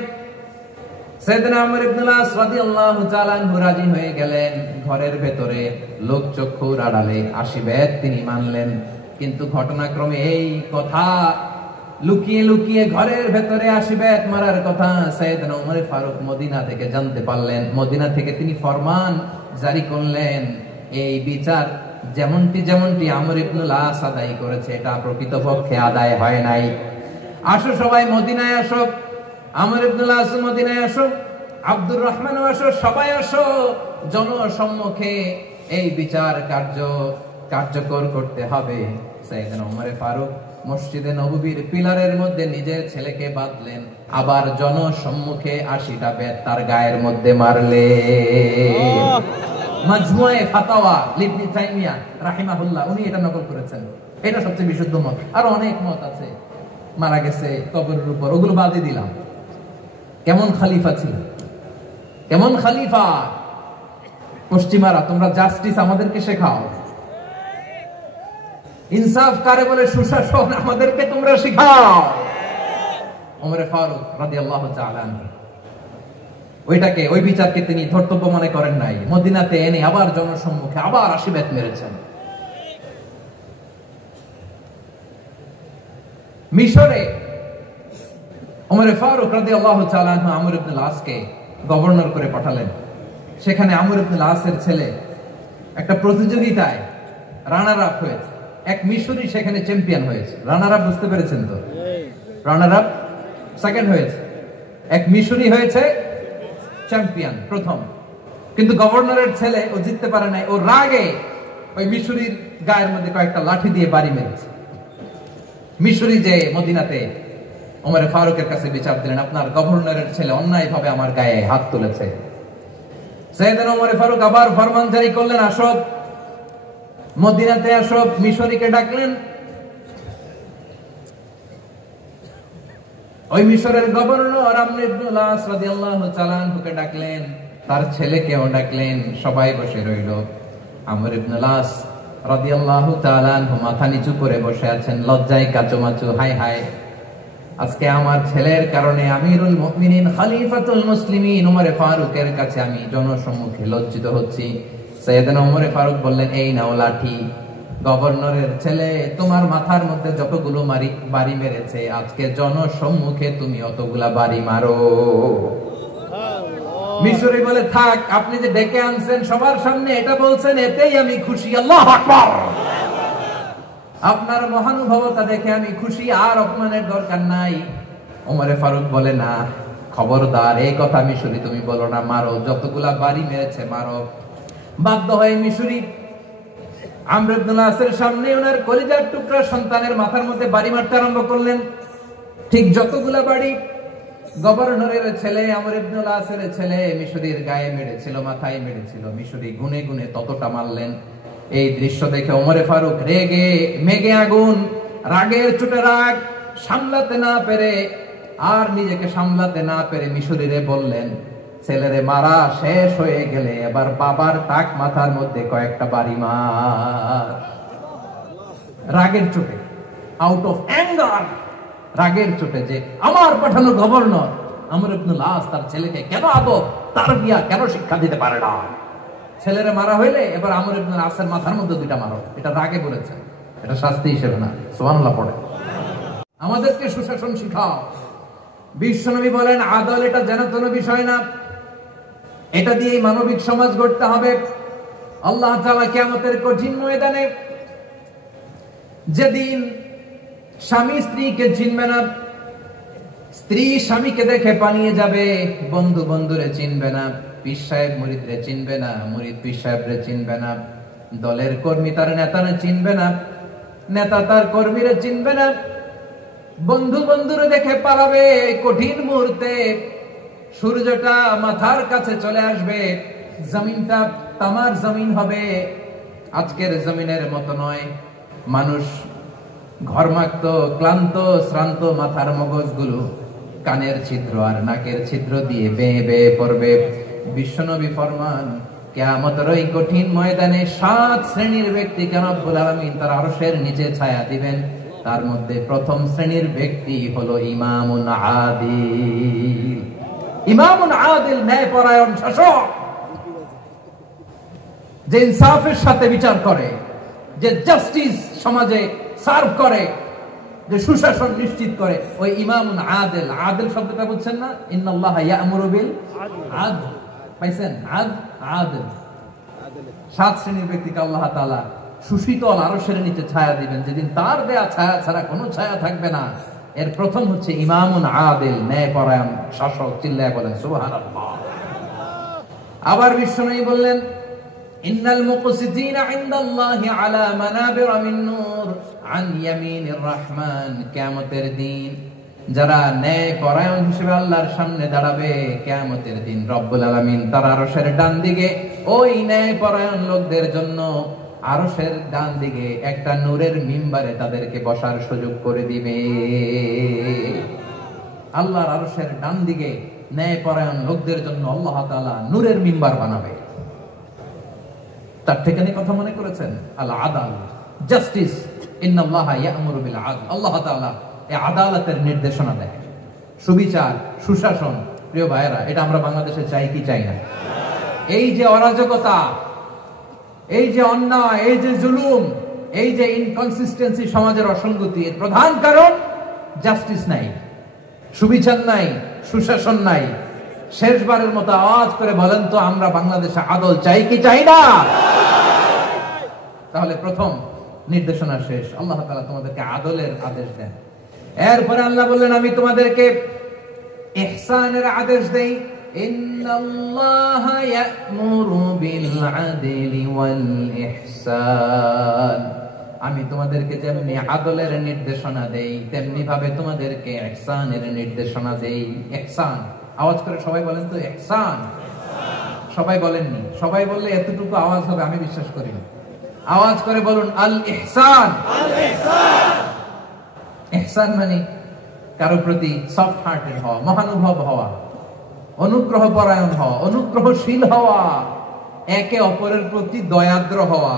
সাইয়েদনা আমর ইবনে আস রাদিয়াল্লাহু তাআলা আনহু রাজি হয়ে গেলেন। ঘরের ভেতরে লোক চক্ষুর আড়ালে 80 বেত তিনি মানলেন। কিন্তু ঘটনাক্রমে এই কথা লুকিয়ে লুকিয়ে ঘরের ভেতরে 80 বেত মারার কথা সাইয়েদনা ওমর ফারুক মদিনা থেকে জানতে পারলেন। মদিনা থেকে তিনি ফরমান জারি করলেন, এই বিচার যেমনটি আমর ইবনে আস আদায় করেছে, এটা প্রকৃতপক্ষে আদায় হয় নাই। আসো সবাই মদিনায় আসো, আমর ইবনে আস মদিনায় আসো, আব্দুর রহমানও আসো, সবাই আসো। জনসম্মুখে এই বিচার কার্যকর করতে হবে। সাইয়েদনা ওমর ফারুক মসজিদে নববীর পিলারের মধ্যে নিজের ছেলেকে বাঁধলেন, আবার জনসম্মুখে 80টা বেত তার গায়ের মধ্যে মারলেন। মাজমুয়ে ফাতাওয়া ইবনে তাইমিয়া রাহিমাহুল্লাহ উনি এটা নকল করেছেন। এটা সবচেয়ে বিশুদ্ধ মত, আর অনেক মত আছে। মারা গেছে কবরের উপর, ওগুলো বাদই দিলাম। কেমন খালিফা ছিল, কেমন খালিফা। পশ্চিমারা তোমরা জাস্টিস আমাদেরকে শেখাও, ইনসাফ কারে বলে, সুশাসন আমাদেরকে তোমরা শেখাও। ওমর ফারুক রাদিয়াল্লাহু তাআলা ওইটাকে, ওই বিচারকে তিনি ধর্তব্য মনে করেন নাই। মদিনাতে এনে আবার জনসম্মুখে আবার আশীর্বাদ মেরেছেন। মিশরে ওমর ফারুক রাদিয়াল্লাহু তাআলা আমর ইবনে আল-আসকে গভর্নর করে পাঠালেন। সেখানে আমর ইবনে আল-আসের ছেলে একটা প্রতিযোগিতায় রানার আপ হয়েছে। এক মিশরি সেখানে চ্যাম্পিয়ন হয়েছে। রানার আপ বুঝতে পেরেছেন তো? রানার আপ সেকেন্ড হয়েছে, এক মিশরি হয়েছে চ্যাম্পিয়ন প্রথম। কিন্তু গভর্নরের ছেলে ও জিততে পারে নাই। ও রাগে ওই মিশরির গায়ের মধ্যে কয়েকটা লাঠি দিয়ে বাড়ি মেরেছে। মিশরি যে মদিনাতে ওমর ফারুকের কাছে বিচার দিলেন, আপনার গভর্নরের ছেলে অন্যায়ভাবে আমার গায়ে হাত তুলেছে। সাইয়েদনা ওমর ফারুক আবার ফরমান জারি করলেন, আসো মদিনাতে আসো। মিশরীকে ডাকলেন। ওই মিশরের গভর্নর আমর ইবনে আল-আস রাদিয়াল্লাহু তাআলা আনহুকে ডাকলেন, তার ছেলেকেও ডাকলেন। সবাই বসে রইল। আমর ইবনে আল-আস রাদিয়াল্লাহু তাআলা আনহু মাথা নিচু করে বসে আছেন, লজ্জায় কাচুমাচু। হায় হায়, আজকে আমার ছেলের কারণে আমিরুল মুমিনিন খলিফাতুল মুসলিমিন ওমর ফারুকের কাছে আমি জনসম্মুখে লজ্জিত হচ্ছি। সাইয়েদনা ওমর ফারুক বললেন, এই নাও লাঠি। গভর্নরের ছেলে তোমার মাথার মধ্যে যতগুলো বাড়ি মেরেছে, আজকে জনসম্মুখে তুমি অতগুলা বাড়ি মারো। মিশরি বলে, থাক, আপনি যে ডেকে আনছেন সবার সামনে এটা বলছেন, এতেই আমি খুশি। আল্লাহু আকবার। আপনার মহানুভবতা দেখে আমি খুশি, আর অপমানের দরকার নাই। ওমর ফারুক বলে, না, খবরদার, এই কথা মিশরি তুমি বলো না, মারো, যতগুলা বাড়ি মেরেছে মারো। বাধ্য হয়ে মিশরি আমর ইবনে আল-আসের সামনে ওনার কলিজার টুকরা সন্তানের মাথার মধ্যে বাড়ি মারতে আরম্ভ করলেন। ঠিক যতগুলা বাড়ি গভর্নরের ছেলে আমর ইবনে আল-আসের ছেলে মিশরীর গায়ে মেরেছিল, মাথায় মেরেছিল, মিশরি গুনে গুনে ততটা মারলেন। এই দৃশ্য দেখে ওমর ফারুক রেগে মেগে আগুন, রাগের চোটে রাগ সামলাতে না পেরে, আর নিজেকে সামলাতে না পেরে মিশরীরে বললেন, ছেলেরে মারা শেষ হয়ে গেলে এবার বাবার টাক মাথার মধ্যে কয়েকটা বাড়ি মার। রাগের চোটে, আউট অফ অ্যাঙ্গার, রাগের চোটে, যে আমার পাঠানো গভর্নর আমর ইবনে আল-আস তার ছেলেকে কেন আদব তারবিয়া কেন শিক্ষা দিতে পারে না। ছেলেরে মারা হইলে এবার আমর ইবনে আল-আসের মাথার মধ্যে দুইটা মারো। এটা রাগে বলেছেন, এটা শাস্তি হিসেবে না। সুবহানাল্লাহ পড়ে। আমাদেরকে সুশাসন শিখাও। বিশ্বনবী বলেন, আদল এটা যেন কোনো বিষয় না, এটা দিয়ে মানবিক সমাজ গড়তে হবে। আল্লাহ তাআলা কিয়ামতের কঠিন ময়দানে, যেদিন স্বামী স্ত্রীকে চিনবে না, স্ত্রী স্বামীকে দেখে পালিয়ে যাবে, বন্ধু বন্ধুরে চিনবে না, পীর সাহেব মুরিদরে চিনবে না, মুরিদ পীর সাহেবরে চিনবে না, দলের কর্মী তার নেতারে চিনবে না, নেতা তার কর্মীরে চিনবে না, বন্ধু বন্ধুরে দেখে পালাবে। কঠিন মুহূর্তে সূর্যটা মাথার কাছে চলে আসবে, জমিনটা তামার জমিন হবে, আজকের জমিনের মতো নয়। মানুষ ঘর্মাক্ত, ক্লান্ত, শ্রান্ত মাথার মগজগুলো কানের ছিদ্র আর নাকের ছিদ্র দিয়ে বেয়ে বেয়ে পড়বে। বিশ্বনবী ফরমান, কিয়ামতের ওই কঠিন ময়দানে 7 শ্রেণীর ব্যক্তিকে রব্বুল আলামিন তার আরশের নিচে ছায়া দিবেন। তার মধ্যে প্রথম শ্রেণীর ব্যক্তি হলো ইমামুন আদিল। ইমামুন আদিল, ন্যায়পরায়ণ শাসক, যে ইনসাফের সাথে বিচার করে, যে জাস্টিস সমাজে সার্ভ করে, যে সুশাসন নিশ্চিত করে, ওই ইমামুন আদিল। আদিল শব্দটা বুঝছেন না? ইন্নাল্লাহা ইয়া'মুরু বিল আদল। পাইছেন? আদিল। 7 শ্রেণীর ব্যক্তিকে আল্লাহ তাআলা সুশীতল আরশের নিচে ছায়া দিবেন, যেদিন তার দেয়া ছায়া ছাড়া কোনো ছায়া থাকবে না। এর প্রথম হচ্ছে ইমামুন আদিল, ন্যায়পরায়ণ শাসক। চিল্লায় বলেন সুবহানাল্লাহ। আবার বিশ্বনবী বললেন, ইন্নাল মুকসিতিনা ইনদাল্লাহি আলা মানাবির মিন নূর আন ইয়ামিনির রহমান। কিয়ামতের দিন যারা ন্যায়পরায়ণ হিসেবে আল্লাহর সামনে দাঁড়াবে, কিয়ামতের দিন রব্বুল আলামিন তার আরশের ডান দিকে ওই ন্যায়পরায়ণ লোকদের জন্য আরশের ডান দিকে একটা নূরের মিম্বারে তাদেরকে বসার সুযোগ করে দিবে। আল্লাহর আরশের ডান দিকে ন্যায়পরায়ণ লোকদের জন্য আল্লাহ তাআলা নূরের মিম্বার বানাবে। তার ঠিকানা কথা মনে করেছেন? আল আদাল, জাস্টিস। ইন্নাল্লাহা ইয়া'মুরু বিল আদল। আল্লাহ তাআলা এই আদালতের নির্দেশনা দেয়, সুবিচার, সুশাসন। প্রিয় ভাইয়েরা, এটা আমরা বাংলাদেশে চাই কি চাই না? এই যে অরাজকতা, এই যে অন্যায়, এই যে জুলুম, এই যে ইনকনসিস্টেন্সি, সমাজের অসঙ্গতি, এর প্রধান কারণ জাস্টিস নাই, সুবিচার নাই, সুশাসন নাই। শেষবারের মতো আওয়াজ করে বলেন তো, আমরা বাংলাদেশে আদল চাই কি চাই না? তাহলে প্রথম নির্দেশনা শেষ। আল্লাহ তাআলা তোমাদেরকে আদলের আদেশ দেন। এরপরে আল্লাহ বললেন, আমি তোমাদেরকে ইহসানের আদেশ দেই। ইন্নাল্লাহা ইয়া'মুরু বিল আদলি ওয়াল ইহসান। আমি তোমাদেরকে যেমনি আদলের নির্দেশনা দেই, তেমনি ভাবে তোমাদেরকে ইহসানের নির্দেশনা দেই। ইহসান, আওয়াজ করে সবাই বলেন তো, ইহসান। সবাই বলেননি? সবাই বললে এতটুকু আওয়াজ হবে আমি বিশ্বাস করি না। আওয়াজ করে বলুন, আল ইহসান। ইহসান মানে কারো প্রতি সফট হার্টেড হওয়া, মহানুভব হওয়া, অনুগ্রহ পরায়ণ হওয়া, অনুগ্রহশীল হওয়া, একে অপরের প্রতি দয়াদ্র হওয়া।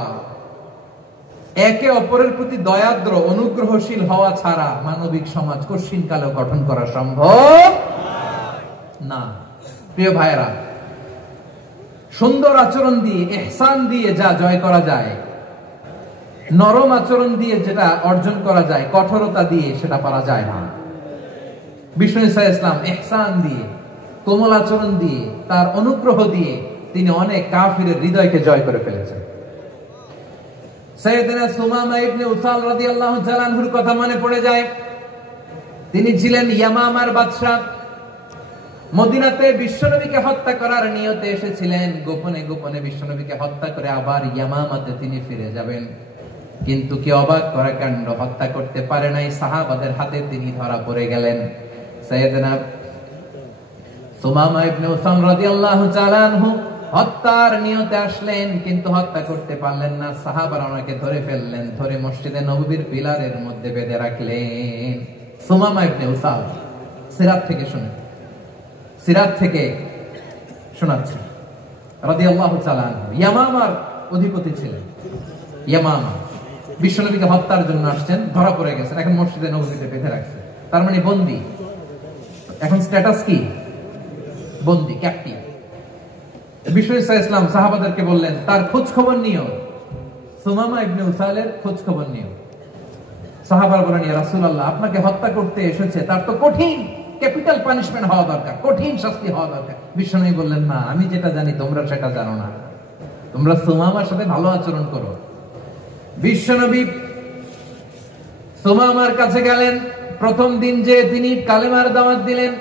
একে অপরের প্রতি দয়াদ্র, অনুগ্রহশীল হওয়া ছাড়া মানবিক সমাজ কঠিনকালেও গঠন করা সম্ভব না। প্রিয় ভাইয়েরা, সুন্দর আচরণ দিয়ে, ইহসান দিয়ে যা জয় করা যায়, নরম আচরণ দিয়ে যেটা অর্জন করা যায়, কঠোরতা দিয়ে সেটা পারা যায় না। বিষ্ণু ঈসা ইসলাম ইহসান দিয়ে, কোমল আচরণ দিয়ে, তার অনুগ্রহ দিয়ে তিনি অনেক কাফিরের হৃদয়কে জয় করে ফেলেছেন। সাইয়েদনা সুমামা ইবনে উসাল রাদিয়াল্লাহু তাআলা আনহুর কথা মনে পড়ে যায়। তিনি ছিলেন ইয়ামামার বাদশা। মদিনাতে বিশ্বনবীকে হত্যা করার নিয়তে এসেছিলেন। গোপনে গোপনে বিশ্বনবীকে হত্যা করে আবার ইয়ামামাতে তিনি ফিরে যাবেন। কিন্তু কি অবাক করা কাণ্ড, হত্যা করতে পারে নাই, সাহাবাদের হাতে তিনি ধরা পড়ে গেলেন। সাইয়েদনা সুমামা ইবনে উসাল রাদিয়াল্লাহু তাআলা আনহু হত্যার নিয়তে আসলেন, কিন্তু হত্যা করতে পারলেন না। সাহাবারা ওনাকে ধরে ফেললেন, ধরে মসজিদে নববীর পিলারের মধ্যে বেঁধে রাখলেন। সুমামা ইবনে উসাল, সিরাত থেকে শুনেন, সিরাত থেকে শোনাচ্ছেন রাদিয়াল্লাহু তাআলা আনহু। ইয়ামামার অধিপতি ছিলেন। ইয়ামামা বিশ্বনবীকে হত্যার জন্য আসছেন, ধরা পড়ে গেছেন, এখন মসজিদে নববীতে বেঁধে রাখছে, তার মানে বন্দী। এখন স্ট্যাটাস কি? বন্দী, ক্যাপ্টিভ। বিষ্ণু ঈসা ইসলাম সাহাবাদেরকে বললেন, তার খোঁজ খবর নিও, সুমামা ইবনে উসালের খোঁজ খবর নিও। সাহাবারা বলেন, ইয়া রাসূলুল্লাহ, আপনাকে হত্যা করতে এসেছে, তার তো কঠিন ক্যাপিটাল পানিশমেন্ট হওয়া দরকার, কঠিন শাস্তি হওয়া দরকার। বিশ্বনবী বললেন, না, আমি যেটা জানি তোমরা সেটা জানো না, তোমরা সুমামার সাথে ভালো আচরণ করো। বিশ্বনবী সুমামার কাছে গেলেন। প্রথম দিন যে তিনি কালেমার দাওয়াত দিলেন,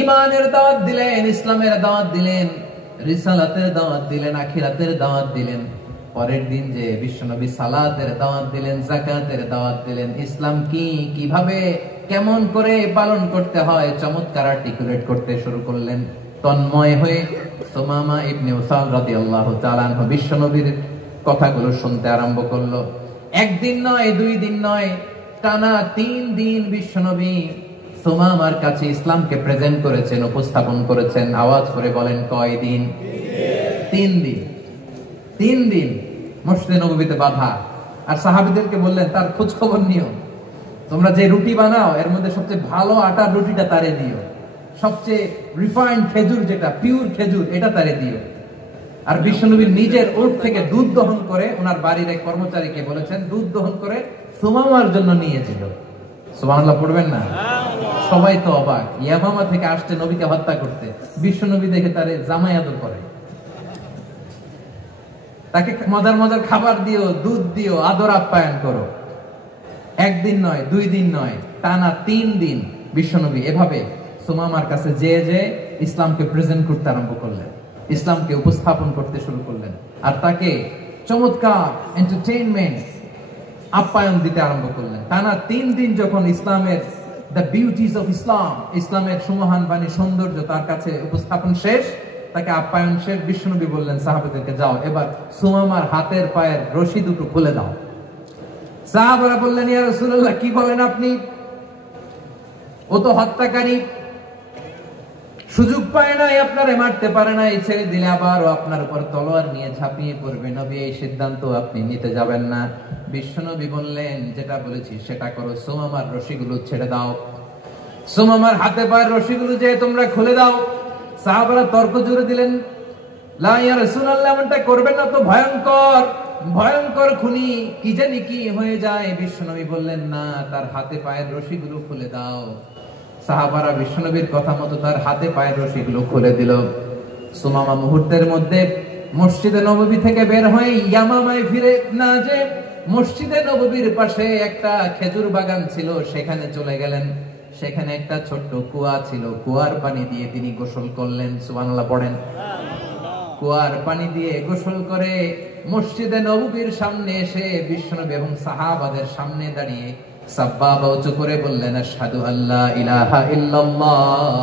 ঈমানের দাওয়াত দিলেন, ইসলামের দাওয়াত দিলেন, রিসালাতের দাওয়াত দিলেন, আখিরাতের দাওয়াত দিলেন। পরের দিন যে বিশ্বনবী সালাতের দাওয়াত দিলেন, যাকাতের দাওয়াত দিলেন, ইসলাম কি, কিভাবে, কেমন করে পালন করতে হয় চমৎকার আর্টিকুলেট করতে শুরু করলেন। তন্ময় হয়ে সুমামা ইবনে উসাল রাদিয়াল্লাহু তাআলা আনহু বিশ্বনবীর কথাগুলো শুনতে আরম্ভ করলো। একদিন নয়, দুই দিন নয়, টানা 3 দিন বিশ্বনবী সুমামার কাছে ইসলামকে প্রেজেন্ট করেছেন, উপস্থাপন করেছেন। আওয়াজ করে বলেন, কয় দিন? 3 দিন। 3 দিন মসজিদে নববীতে বাঁধা। আর সাহাবীদেরকে বললেন, তার খোঁজ খবর নিও, তোমরা যে রুটি বানাও এর মধ্যে সবচেয়ে ভালো আটার রুটিটা তারে দিও, সবচেয়ে রিফাইন্ড খেজুর, যেটা পিওর খেজুর, এটা তারে দিও। আর বিশ্বনবীর নিজের উট থেকে দুধ দহন করে ওনার বাড়ির এক কর্মচারীকে বলেছেন, দুধ দহন করে সুমামার জন্য নিয়ে যেত। সুবহানাল্লাহ পড়বেন না? সবাই তো অবাক, ইয়ামামা থেকে আসছে নবীকে হত্যা করতে, বিশ্বনবী দেখে তারে জামাই আদর করে, তাকে মজার মজার খাবার দিও, দুধ দিও, আদর আপ্যায়ন করো। একদিন নয়, 2 দিন নয়, টানা 3 দিন বিশ্বনবী এভাবে সুমামার কাছে যে ইসলামকে প্রেজেন্ট করতে আরম্ভ করলেন, ইসলামকে উপস্থাপন করতে শুরু করলেন। আর তাকে চমৎকার এন্টারটেইনমেন্ট, আপ্যায়ন দিতে আরম্ভ করলেন। টানা 3 দিন যখন ইসলামের দ্য বিউটিজ অফ ইসলাম, ইসলামের সুমহান বাণী, সৌন্দর্য তার কাছে উপস্থাপন শেষ, তাকে আপ্যায়ন শেষ, বিশ্বনবী বললেন সাহাবাদেরকে, যাও এবার সুমামার হাতের পায়ের রশি দুটো খুলে দাও। সাহাবারা বললেন, ইয়া রাসূলুল্লাহ, কি বলেন আপনি? ও তো হত্যাকারী, সুযোগ পায় নাই, আপনারে মারতে পারে নাই, ছেড়ে দিলে আবার ও আপনার উপর তলোয়ার নিয়ে ঝাঁপিয়ে পড়বে। নবী, এই সিদ্ধান্ত আপনি নিতে যাবেন না। বিশ্বনবী বললেন, যেটা বলেছি সেটা করো, সুমামার রশিগুলো ছেড়ে দাও, সুমামার হাতে পায়ের রশিগুলো যে তোমরা খুলে দাও। সাহাবারা তর্ক জুড়ে দিলেন, লা ইয়া রাসূলুল্লাহ, এমনটা করবেন না, তো ভয়ঙ্কর ভয়ঙ্কর খুনি, কি জানি কি হয়ে যায়। বিশ্বনবী বললেন, না, তার হাতে পায়ের রশিগুলো খুলে দাও। সাহাবারা বিশ্বনবীর কথা মতো তার হাতে পায়ের রশিগুলো খুলে দিল। সুমামা মুহূর্তের মধ্যে মসজিদে নববী থেকে বের হয়ে ইয়ামামায় ফিরে না যে মসজিদে নববীর পাশে একটা খেজুর বাগান ছিল, সেখানে চলে গেলেন। সেখানে একটা ছোট্ট কুয়া ছিল, কুয়ার পানি দিয়ে তিনি গোসল করলেন। সুবহানাল্লাহ পড়েন। কুয়ার পানি দিয়ে গোসল করে মসজিদে নববীর সামনে এসে বিশ্বনবী এবং সাহাবাদের সামনে দাঁড়িয়ে সাব্বাবা উঁচু করে বললেন, আশহাদু আল্লা ইলাহা ইল্লাল্লাহ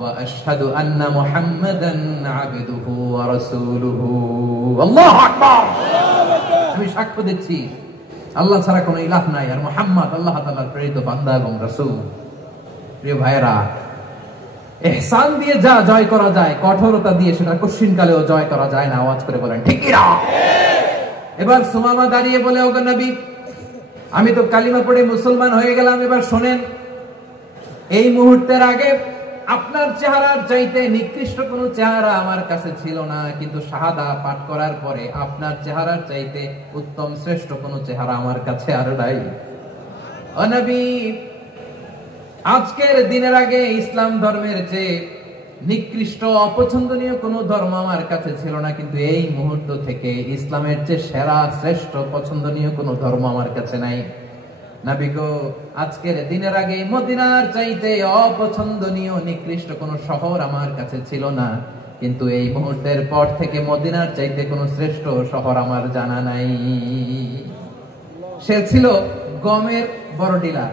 ওয়া আশহাদু আন্না মুহাম্মাদান আবদুহু ওয়া রাসূলুহু। আল্লাহু আকবার। আমি সাক্ষ্য দিচ্ছি আল্লাহ ছাড়া কোনো ইলাহ নাই, আর মুহাম্মদ আল্লাহ তাআলার প্রেরিত বান্দা এবং রাসূল। প্রিয় ভাইরা, ইহসান দিয়ে যা জয় করা যায়, কঠোরতা দিয়ে সেটা কঠিন কালেও জয় করা যায় না। আওয়াজ করে বলেন ঠিক কি না? এবার সুমামা দাঁড়িয়ে বলে, ওগো নবী, আমি তো কালিমা পড়ে মুসলমান হয়ে গেলাম, এবার শোনেন, এই মুহূর্তের আগে আপনার চেহারার চাইতে নিকৃষ্ট কোনো চেহারা আমার কাছে ছিল না, কিন্তু শাহাদা পাঠ করার পরে আপনার চেহারার চাইতে উত্তম শ্রেষ্ঠ কোনো চেহারা আমার কাছে আর নাই। ও নবী, আজকের দিনের আগে ইসলাম ধর্মের চেয়ে নিকৃষ্ট অপছন্দনীয় কোনো ধর্ম আমার কাছে ছিল না, কিন্তু এই মুহূর্ত থেকে ইসলামের চেয়ে সেরা শ্রেষ্ঠ পছন্দনীয় কোনো ধর্ম আমার কাছে নাই। নবী গো, আজকের দিনের আগে মদিনার চাইতে অপছন্দনীয় নিকৃষ্ট কোনো শহর আমার কাছে ছিল না, কিন্তু এই মুহূর্তের পর থেকে মদিনার চাইতে কোনো শ্রেষ্ঠ শহর আমার জানা নাই। সে ছিল গমের বড় ডিলার,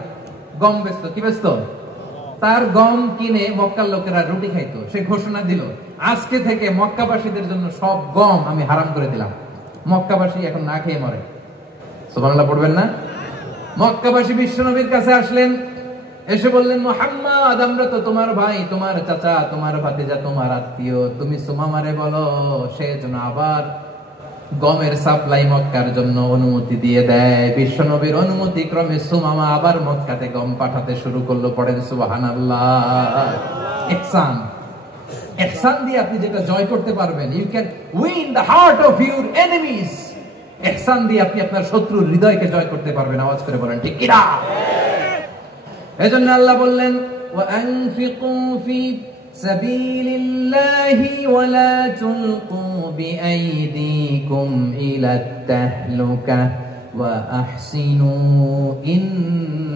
গম বেচত। কি বেচত? তার গম কিনে মক্কার লোকেরা রুটি খাইতো। সে ঘোষণা দিল, আজকে থেকে মক্কাবাসীদের জন্য সব গম আমি হারাম করে দিলাম, মক্কাবাসী এখন না খেয়ে মরে। সুবহানাল্লাহ পড়বেন না? মক্কাবাসী বিশ্বনবীর কাছে আসলেন, এসে বললেন, মুহাম্মদ, আমরা তো তোমার ভাই, তোমার চাচা, তোমার ভাতিজা, তোমার আত্মীয়, তুমি সুমামারে বলো সে যেন আবার গমের সাপ্লাই মক্কার জন্য অনুমতি দিয়ে দেয়। বিশ্বনবীর অনুমতি ক্রমে সুমামা আবার মক্কাতে গম পাঠাতে শুরু করলো। পড়েন সুবহানাল্লাহ। ইহসান, ইহসান দিয়ে আপনি যেটা জয় করতে পারবেন, you can win the heart of your enemies. ইহসান দিয়ে আপনি আপনার শত্রুর হৃদয়কে জয় করতে পারবেন। আওয়াজ করে বলেন ঠিক কি না? এজন্য আল্লাহ বললেন, ওয়া আনফিকু ফি সাবিলিল্লাহি ওয়া লা তুলকু বিআইদিকুম ইলাত তাহলুকা ওয়া আহসিনু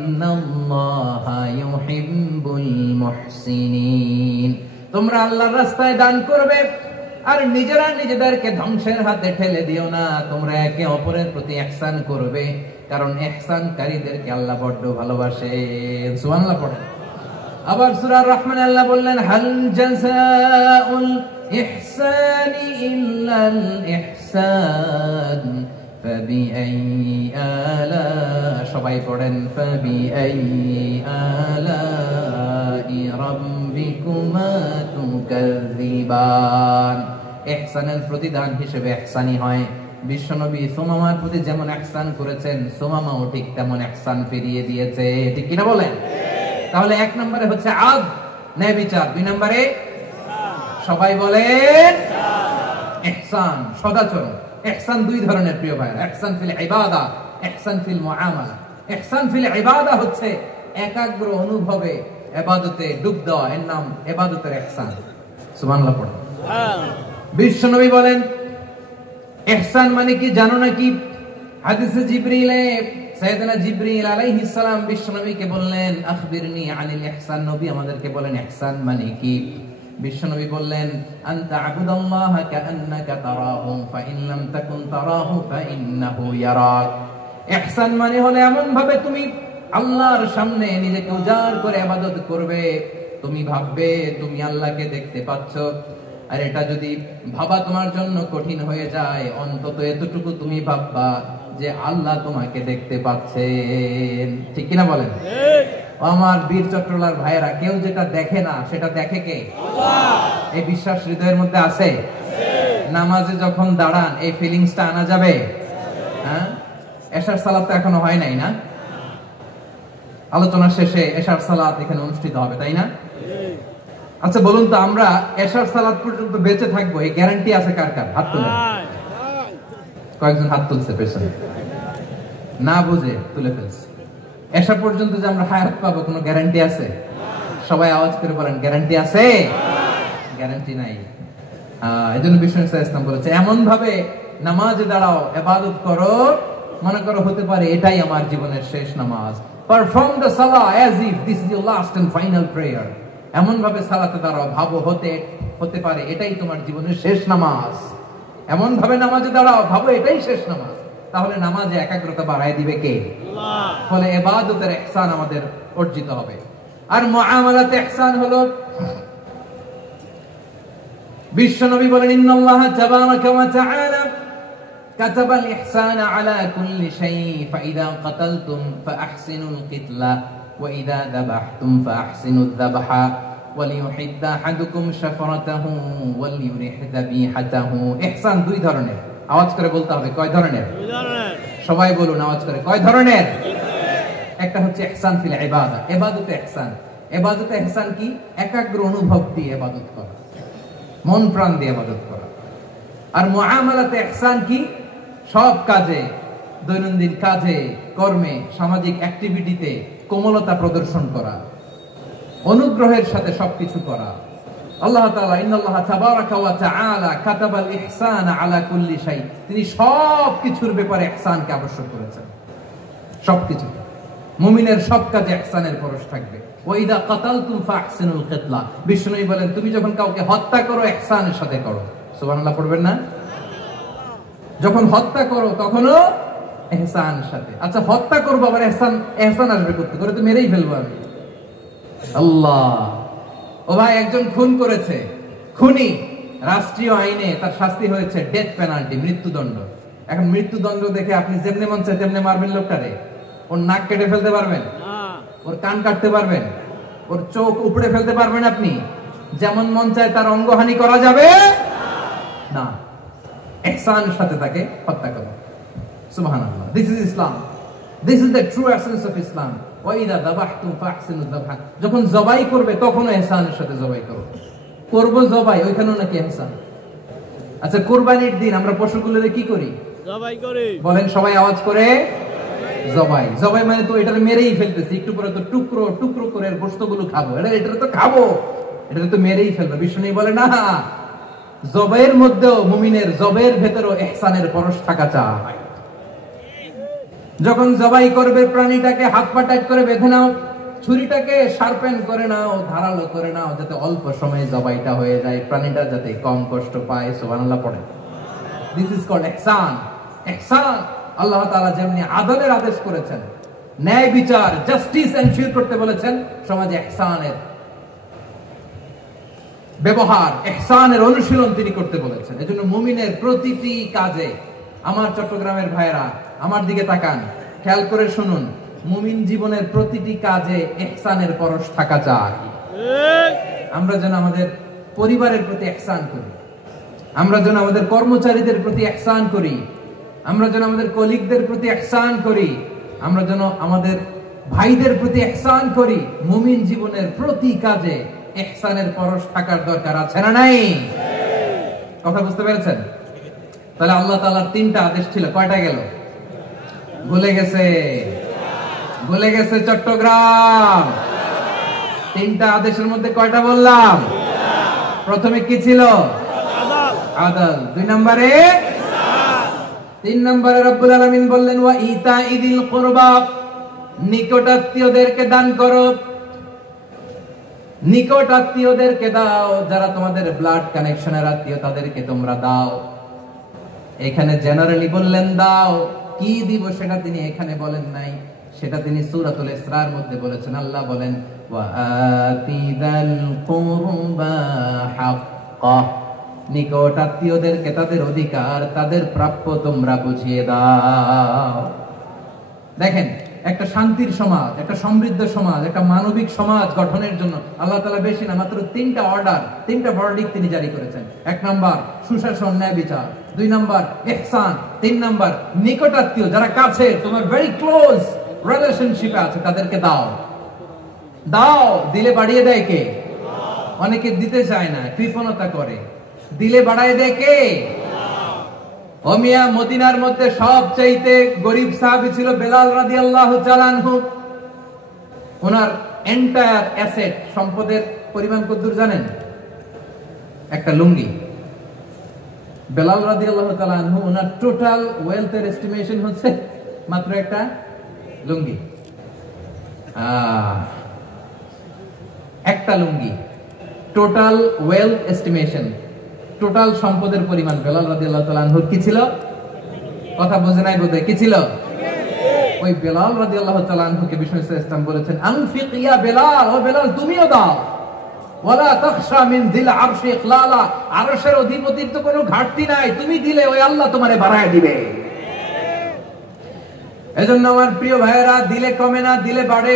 ইন্নাল্লাহা ইউহিব্বুল মুহসিনিন। তোমরা আল্লাহর রাস্তায় দান করবে আর নিজেরা নিজেদেরকে ধ্বংসের হাতে ঠেলে দিও না। তোমরা একে অপরের প্রতি ইহসান করবে, কারণ ইহসানকারীদেরকে আল্লাহ বড় ভালোবাসেন। সুবহানাল্লাহ পড়েন। আবার সূরা রহমান আল্লাহ বললেন, হাল জাযাউল ইহসানি ইল্লাল ইহসান ফাবিআইয়ি আলা, সবাই পড়েন, ফাবিআইয়ি আলাই রাব্বিকুমা তুকাযযিবান। ইহসানের প্রতিদান হিসেবে ইহসানি হয়। বিশ্বনবী সুমামার প্রতি যেমন ইহসান করেছেন, সুমামাও ঠিক তেমন ইহসান ফিরিয়ে দিয়েছে। ঠিক কিনা বলেন? তাহলে এক নম্বরে হচ্ছে আদ, ন্যায় বিচার। দুই নম্বরে সবাই বলেন ইহসান, সদাচরণ। ইহসান দুই ধরনের প্রিয় ভাই, ইহসান ফিল ইবাদা, ইহসান ফিল মুআমালা। ইহসান ফিল ইবাদা হচ্ছে একাগ্র অনুভবে ইবাদতে ডুব দেওয়া, এর নাম ইবাদতের ইহসান। সুবহানাল্লাহ পড়েন। বিশ্বনবী বলেন ইহসান মানে কি জানো নাকি? হাদিসে জিবরিলে সাইয়েদনা জিবরিল আলাইহিস সালাম বিশ্বনবীকে বললেন, আখবিরনি আনিল ইহসান। নবী আমাদেরকে বলেন ইহসান মানে কি? বিশ্বনবী বললেন, আনতা আবুদাল্লাহ কাআন্নাকা তারাহু ফাইন লাম তাকুন তারাহু ফাইন্নাহু ইয়ারাক। ইহসান মানে হলো এমন ভাবে তুমি আল্লাহর সামনে নিজেকে উজাড় করে ইবাদত করবে, তুমি ভাববে তুমি আল্লাহকে দেখতে পাচ্ছ, আর এটা যদি ভাবা তোমার জন্য কঠিন হয়ে যায়, অন্তত এতটুকু তুমি ভাববা যে আল্লাহ তোমাকে দেখতে পাচ্ছেন। ঠিক কিনা বলেন? আমার বীর চট্টলার ভাইয়েরা, কেউ যেটা দেখে না সেটা দেখে কে? আল্লাহ। এই বিশ্বাস হৃদয়ের মধ্যে আছে? নামাজে যখন দাঁড়ান এই ফিলিংসটা আনা যাবে? হ্যাঁ, এশার সালাত তো এখনো হয় নাই না? আলোচনা শেষে এশার সালাত এখানে অনুষ্ঠিত হবে, তাই না? আচ্ছা বলুন তো, আমরা এশার সালাত পর্যন্ত বেঁচে থাকবো এই গ্যারান্টি আছে কার কার? হাত তুলে। কয়েকজন হাত তুলছে পেছনে, না বুঝে তুলে ফেলছে। এশা পর্যন্ত যে আমরা হায়াত পাবো কোনো গ্যারান্টি আছে? সবাই আওয়াজ করে বলেন, গ্যারান্টি আছে? গ্যারান্টি নাই। এজন্য বিষ্ণু ইসলাম বলেছে, এমন ভাবে নামাজে দাঁড়াও, ইবাদত করো, মনে করো হতে পারে এটাই আমার জীবনের শেষ নামাজ। Perform the Salah as if this is your last and final prayer। এমন ভাবে সালাতে দাঁড়াও, ভাবো হতে পারে এটাই তোমার জীবনের শেষ নামাজ। এমন ভাবে নামাজে দাঁড়াও, ভাবো এটাই শেষ নামাজ। তাহলে নামাজে একাগ্রতা বাড়ায় দিবে কে? আল্লাহ। ফলে ইবাদতের ইহসান আমাদের অর্জিত হবে। আর মুআমালাতে ইহসান হলো, বিশ্বনবী বলেন, ইন্নাল্লাহা তাবারাকা ওয়া তাআলা কাতাবাল ইহসানা আলা কুল্লি শাই, ফাইদা কাতালতুম ফাআহসিনুল কিতলা ওয়া ইদা যাবাহতুম ফাআহসিনুদ যাবহা ওয়ালিউহিদ্দা আহাদুকুম শাফরাতাহু ওয়ালিউরিহ যাবিহাতাহু। ইহসান দুই ধরনের, আওয়াজ করে বলতে হবে। কয় ধরনের? দুই ধরনের। সবাই বলুন আওয়াজ করে, কয় ধরনের? একটা হচ্ছে ইহসান ফিল ইবাদা, ইবাদতে ইহসান। ইবাদতে ইহসান কি? একাগ্র অনুভব দিয়ে ইবাদত করা, মন প্রাণ দিয়ে ইবাদত করা। আর মুআমালাতে ইহসান কি? সব কাজে, দৈনন্দিন কাজে, কর্মে, সামাজিক অ্যাক্টিভিটিতে কোমলতা প্রদর্শন করা, অনুগ্রহের সাথে সবকিছু করা। আল্লাহ তাআলা, ইন্নাল্লাহা তাবারাকা ওয়া তাআলা কাতাবাল ইহসানা আলা কুল্লি শাই, তিনি সবকিছুর ব্যাপারে ইহসানকে আবশ্যক করেছেন। সবকিছু, মুমিনের সব কাজে ইহসানের পরশ থাকবে। ওয়া ইদা কাতালতুম ফাহসিনুল কিতলা, বিষ্ণু বলেন তুমি যখন কাউকে হত্যা করো ইহসানের সাথে করো। সুবহানাল্লাহ পড়বেন না? যখন হত্যা করো তখনও ইহসানের সাথে। আচ্ছা হত্যা করবো আবার ইহসান আসবে করতে করে, তো মেরেই ফেলবো আমি। আল্লাহ, ও ভাই একজন খুন করেছে, খুনি, রাষ্ট্রীয় আইনে তার শাস্তি হয়েছে ডেথ পেনাল্টি, মৃত্যুদণ্ড। এখন মৃত্যুদণ্ড দেখে আপনি যেমনে মন চায় তেমনে মারবেন লোকটারে? ওর নাক কেটে ফেলতে পারবেন? ওর কান কাটতে পারবেন? ওর চোখ উপড়ে ফেলতে পারবেন আপনি? যেমন মন চায় তার অঙ্গহানি করা যাবে না। ইহসানের সাথে তাকে হত্যা করা। সুবহানাল্লাহ, this is Islam, this is the true essence of Islam. ওয়া ইদা যাবাহতুম ফাহসিনুয যাবহা, যখন জবাই করবে তখনও ইহসানের সাথে জবাই করো। করব জবাই, ওইখানেও নাকি ইহসান। আচ্ছা কুরবানির দিন আমরা পশুগুলোরে কি করি? জবাই করি। বলেন সবাই আওয়াজ করে, জবাই। জবাই মানে তো এটারে মেরেই ফেলতেছি, একটু পরে তো টুকরো টুকরো করে গোশতগুলো খাবো, এটা তো খাবো, এটা তো মেরেই ফেলবো। বিষ্ণু বলে না, জবাইয়ের মধ্যেও মুমিনের জবাইয়ের ভেতরেও ইহসানের পরশ থাকা চাই। যখন জবাই করবে প্রাণীটাকে হাত পা টাইট করে বেঁধে নাও, ছুরিটাকে শার্পেন করে নাও, ধারালো করে নাও, যাতে অল্প সময়ে জবাইটা হয়ে যায়, প্রাণীটা যাতে কম কষ্ট পায়। সুবহানাল্লাহ পড়ে। দিস ইজ কল্ড ইহসান। ইহসান আল্লাহ তাআলা যেমনি আদলের আদেশ করেছেন, ন্যায় বিচার, জাস্টিস এনশিওর করতে বলেছেন, সমাজে ইহসানের ব্যবহার, ইহসানের অনুশীলন তিনি করতে বলেছেন। এজন্য মুমিনের প্রতিটি কাজে, আমার চট্টগ্রামের ভাইয়েরা আমার দিকে তাকান, খেয়াল করে শুনুন, মুমিন জীবনের প্রতিটি কাজে ইহসানের পরশ থাকা চাই। আমরা যেন আমাদের পরিবারের প্রতি ইহসান করি, আমরা যেন আমাদের কর্মচারীদের প্রতি ইহসান করি, আমরা যেন আমাদের কলিগদের প্রতি ইহসান করি, আমরা যেন আমাদের ভাইদের প্রতি ইহসান করি। মুমিন জীবনের প্রতি কাজে ইহসানের পরশ থাকার দরকার আছে না নাই? কথা বুঝতে পেরেছেন? তাহলে আল্লাহ তাআলার তিনটা আদেশ ছিল, কয়টা গেল? ভুলে গেছে, ভুলে গেছে চট্টগ্রাম। তিনটা আদেশের মধ্যে কয়টা বললাম? প্রথমে কি ছিল? আদল। দুই নম্বরে ইহসান। তিন নম্বরে রব্বুল আলামিন বললেন ওয়া ইতাইদিল কুরবা, নিকট আত্মীয়দেরকে দান করো। নিকট আত্মীয়দেরকে দাও, যারা তোমাদের ব্লাড কানেকশনের আত্মীয় তাদেরকে তোমরা দাও। এখানে জেনারেলি বললেন দাও, কি দিব সেটা তিনি এখানে বলেন নাই, সেটা তিনি সূরাতুল ইসরার মধ্যে বলেছেন। আল্লাহ বলেন ওয়া আতিযাল কুরবা হাক্কা, নিকট আত্মীয়দেরকে তাদের অধিকার, তাদের প্রাপ্য তোমরা বুঝিয়ে দাও। দেখেন, একটা শান্তির সমাজ, একটা সমৃদ্ধ সমাজ, একটা মানবিক সমাজ গঠনের জন্য আল্লাহ তাআলা বেশি না, মাত্র 3টা অর্ডার, 3টা ভার্ডিক্ট তিনি জারি করেছেন। 1 নাম্বার সুশাসন, ন্যায় বিচার। 2 নাম্বার ইহসান। 3 নাম্বার নিকট আত্মীয়, যারা কাছে, তোমার ভেরি ক্লোজ রিলেশনশিপে আছে, তাদেরকে দাও। দাও, দিলে বাড়িয়ে দেয় কে? অনেকে দিতে চায় না, কৃপণতা করে। দিলে বাড়ায় দেয় কে? ও মিয়া, মদিনার মধ্যে সবচাইতে গরিব সাহাবী ছিল বেলাল রাদিয়াল্লাহু তাআলা আনহু। ওনার এন্টায়ার অ্যাসেট, সম্পদের পরিমাণ কতদূর জানেন? একটা লুঙ্গি। বেলাল রাদিয়াল্লাহু তাআলা আনহু, ওনার টোটাল ওয়েলথের এস্টিমেশন হচ্ছে মাত্র একটা লুঙ্গি। একটা লুঙ্গি, টোটাল ওয়েলথ এস্টিমেশন, টোটাল সম্পদের পরিমাণ বেলাল রাদিয়াল্লাহু তাআলা আনহু কি ছিল? কথা বুঝে নাই বোধহয়, কি ছিল? ওই বেলাল রাদিয়াল্লাহু তাআলা আনহুকে বিষ্ণু ইসলাম বলেছেন, আনফিক ইয়া বেলাল, ও বেলাল তুমিও দাও। ওয়ালা তাখশা মিন যিল আরশি ইখলালা, আরশের অধিপতির তো কোনো ঘাটতি নাই, তুমি দিলে ওই আল্লাহ তোমারে বাড়ায় দিবে। এজন্য আমার প্রিয় ভাইয়েরা, দিলে কমে না, দিলে বাড়ে।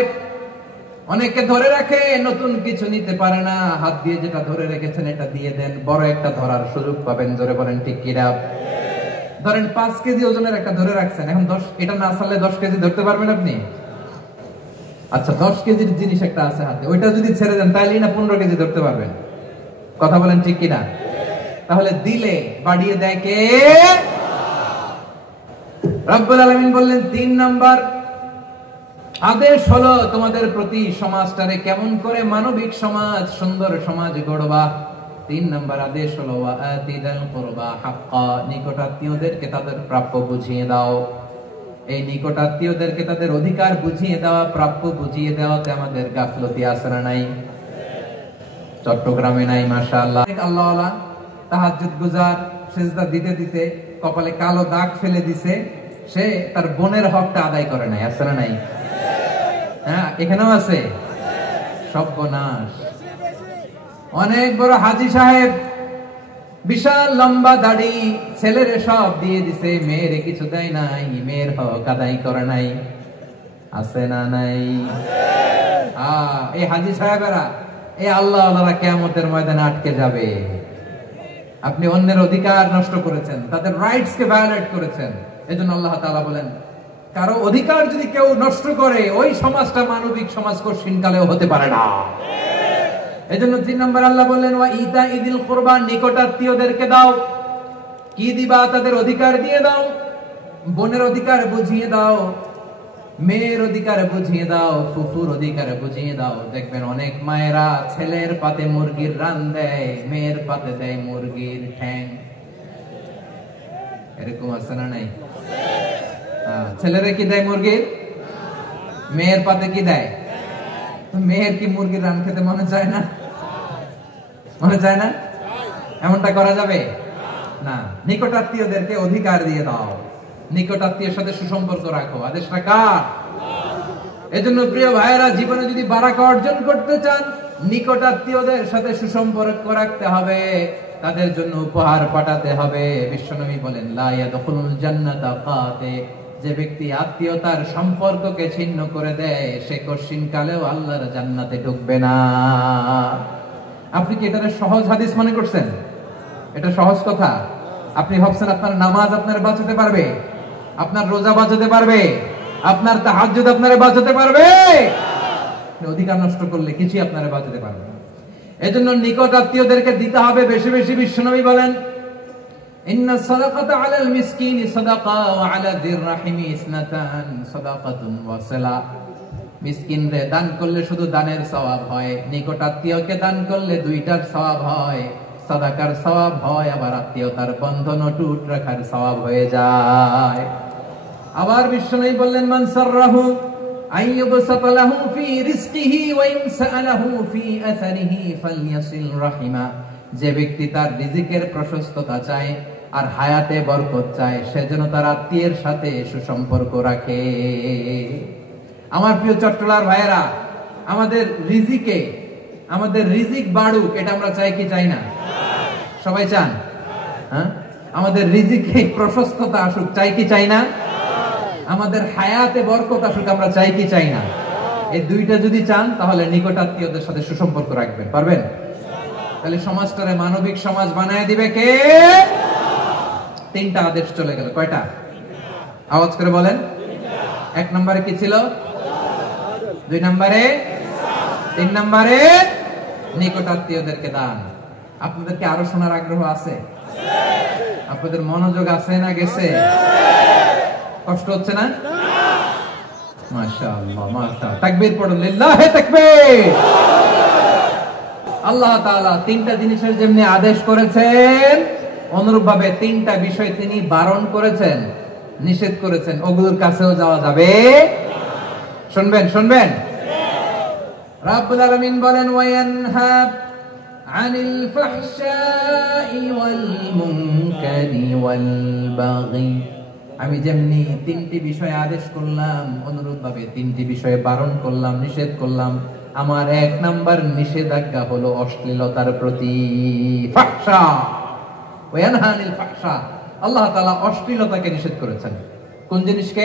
অনেকে ধরে রাখে, নতুন কিছু নিতে পারে না, হাত দিয়ে যেটা ধরে রেখেছেন এটা দিয়ে দেন, বড় একটা ধরার সুযোগ পাবেন। জোরে বলেন ঠিক কিনা? ধরেন 5 কেজি ওজনের একটা ধরে রাখছেন, এখন 10, এটা না ছাড়লে 10 কেজি ধরতে পারবেন আপনি? আচ্ছা, 10 কেজির জিনিস একটা আছে হাতে, ওইটা যদি ছেড়ে দেন তাইলেই না 15 কেজি ধরতে পারবেন। কথা বলেন ঠিক কিনা? তাহলে দিলে বাড়িয়ে দেয় কে? রব্বুল আলামিন বললেন 3 নাম্বার আদেশ হলো তোমাদের প্রতি, সমাজটারে কেমন করে মানবিক সমাজ, সুন্দর সমাজ গড়বা। 3 নাম্বার আদেশ হলো ওয়াআতিদাল কুরবা হাক্কা, নিকট আত্মীয়দেরকে তাদের প্রাপ্য বুঝিয়ে দাও। এই নিকট আত্মীয়দেরকে তাদের অধিকার বুঝিয়ে দেওয়া, প্রাপ্য বুঝিয়ে দেওয়াতে আমাদের গাফলতি আছে না নাই? চট্টগ্রামে নাই মাশাআল্লাহ। আল্লাহওয়ালা তাহাজ্জুদ গুজার, সিজদা দিতে দিতে কপালে কালো দাগ ফেলে দিছে, সে তার বোনের হকটা আদায় করে নাই, আছে না নাই? হ্যাঁ, এখানেও আছে। সর্বনাশ। অনেক বড় হাজী সাহেব, বিশাল লম্বা দাড়ি, ছেলের সব দিয়ে দিছে, মেয়ের কিছু দেয় নাই, মেয়ের হক আদায় করে নাই, আছে না নাই? এই হাজী সাহেবেরা, এই আল্লাহওয়ালারা কিয়ামতের ময়দানে আটকে যাবে। আপনি অন্যের অধিকার নষ্ট করেছেন, তাদের রাইটস কে ভায়োলেট করেছেন। এজন্য আল্লাহ তাআলা বলেন, কারো অধিকার যদি কেউ নষ্ট করে, ওই সমাজটা মানবিক সমাজ কঠিনকালেও হতে পারে না। এজন্য 3 নম্বর আল্লাহ বললেন, ওয়া ইতা ইদিল কুরবা, নিকট আত্মীয়দেরকে দাও। কি দিবা? তাদের অধিকার দিয়ে দাও। বোনের অধিকার বুঝিয়ে দাও, মেয়ের অধিকার বুঝিয়ে দাও, ফুফুর অধিকার বুঝিয়ে দাও। দেখবেন অনেক মায়েরা ছেলের পাতে মুরগির রান দেয়, মেয়ের পাতে দেয় মুরগির ঠ্যাং। এরকম আছে না নাই? ছেলেরা কি দেয়? মুরগির। মেয়ের পাতে কি দেয়? মেয়ের কি মুরগির রান খেতে মনে চায় না? মনে চায় না? এমনটা করা যাবে না। নিকট আত্মীয়দেরকে অধিকার দিয়ে দাও, নিকট আত্মীয়ের সাথে সুসম্পর্ক রাখো। আদেশটা কার? এজন্য প্রিয় ভাইয়েরা, জীবনে যদি বারাকা অর্জন করতে চান, নিকট আত্মীয়দের সাথে সুসম্পর্ক রাখতে হবে, তাদের জন্য উপহার পাঠাতে হবে। বিশ্বনবী বলেন, লা ইয়াদখুলুল জান্নাতা কাতে, যে ব্যক্তি আত্মীয়তার সম্পর্ককে ছিন্ন করে দেয়, সে কঠিনকালেও আল্লাহর জান্নাতে ঢুকবে না। আপনি কি এটা সহজ হাদিস মনে করছেন? এটা সহজ কথা? আপনি ভাবছেন আপনার নামাজ আপনার বাঁচাতে পারবে? আপনার রোজা বাঁচাতে পারবে? আপনার তাহাজ্জুদ আপনারে বাঁচাতে পারবে? অধিকার নষ্ট করলে কিছুই আপনারে বাঁচাতে পারবে না। এজন্য নিকট আত্মীয়দেরকে দিতে হবে বেশি বেশি। বিশ্বনবী বলেন, ইন্না সাদাকাতা আলাল মিসকিনি সাদাকা ওয়া আলা যির রাহিমি ইসনাতান সাদাকাতুন ওয়া সালা। মিসকিনরে দান করলে শুধু দানের সওয়াব হয়, নিকট আত্মীয়কে দান করলে 2টার সওয়াব হয়, সাদাকার সওয়াব হয়, আবার আত্মীয়তার বন্ধন অটুট রাখার সওয়াব হয়ে যায়। আবার বিশ্বনবী বললেন, মান সাররাহু আইয়ুবসাতা লাহু ফি রিজকিহি ওয়া ইনসালাহু ফি আসারিহি ফালইয়াসিল রাহিমা। যে ব্যক্তি তার রিজিকের প্রশস্ততা চায় আর হায়াতে বরকত চায়, সে যেন তার আত্মীয়ের সাথে সুসম্পর্ক রাখে। আমার প্রিয় চট্টলার ভাইয়েরা, আমাদের রিজিক বাড়ুক, এটা আমরা চাই কি চাই না? সবাই চান? হ্যাঁ, আমাদের রিজিকে প্রশস্ততা আসুক, চাই কি চাই না? আমাদের হায়াতে বরকত আসুক, আমরা চাই কি চাই না? এই দুইটা যদি চান তাহলে নিকটাত্মীয়দের সাথে সুসম্পর্ক রাখবেন, পারবেন? তাহলে সমাজটারে মানবিক সমাজ বানায় দিবে কে? তিনটা আদেশ চলে গেল। কয়টা? আওয়াজ করে বলেন। এক নম্বরে কি ছিল? দুই নম্বরে, তিন নম্বরে নিকটাত্মীয়দেরকে দান। আপনাদেরকে আরো শোনার আগ্রহ আছে? আপনাদের মনোযোগ আছে না গেছে? কষ্ট হচ্ছে না? মাশাআল্লাহ, মাশাআল্লাহ। তাকবীর পড়ুন, লিল্লাহি তাকবীর। আল্লাহ তাআলা তিনটা জিনিসের যেমনি আদেশ করেছেন, অনুরূপভাবে তিনটা বিষয় তিনি বারণ করেছেন, নিষেধ করেছেন। ওগুলোর কাছেও যাওয়া যাবে। শুনবেন, শুনবেন। রাব্বুল আলামিন বলেন, ওয়ায়ানহা আনিল ফাহশাই ওয়াল মুনকারি ওয়াল বাগি। আমি যেমনি তিনটি বিষয়ে আদেশ করলাম, অনুরূপভাবে তিনটি বিষয়ে বারণ করলাম, নিষেধ করলাম। আমার এক নাম্বার নিষেধাজ্ঞা হলো অশ্লীলতার প্রতি। ফাহশা, ওয়ায়ানহা আনিল ফাহশা। আল্লাহ তাআলা অশ্লীলতাকে নিষেধ করেছেন। কোন জিনিসকে?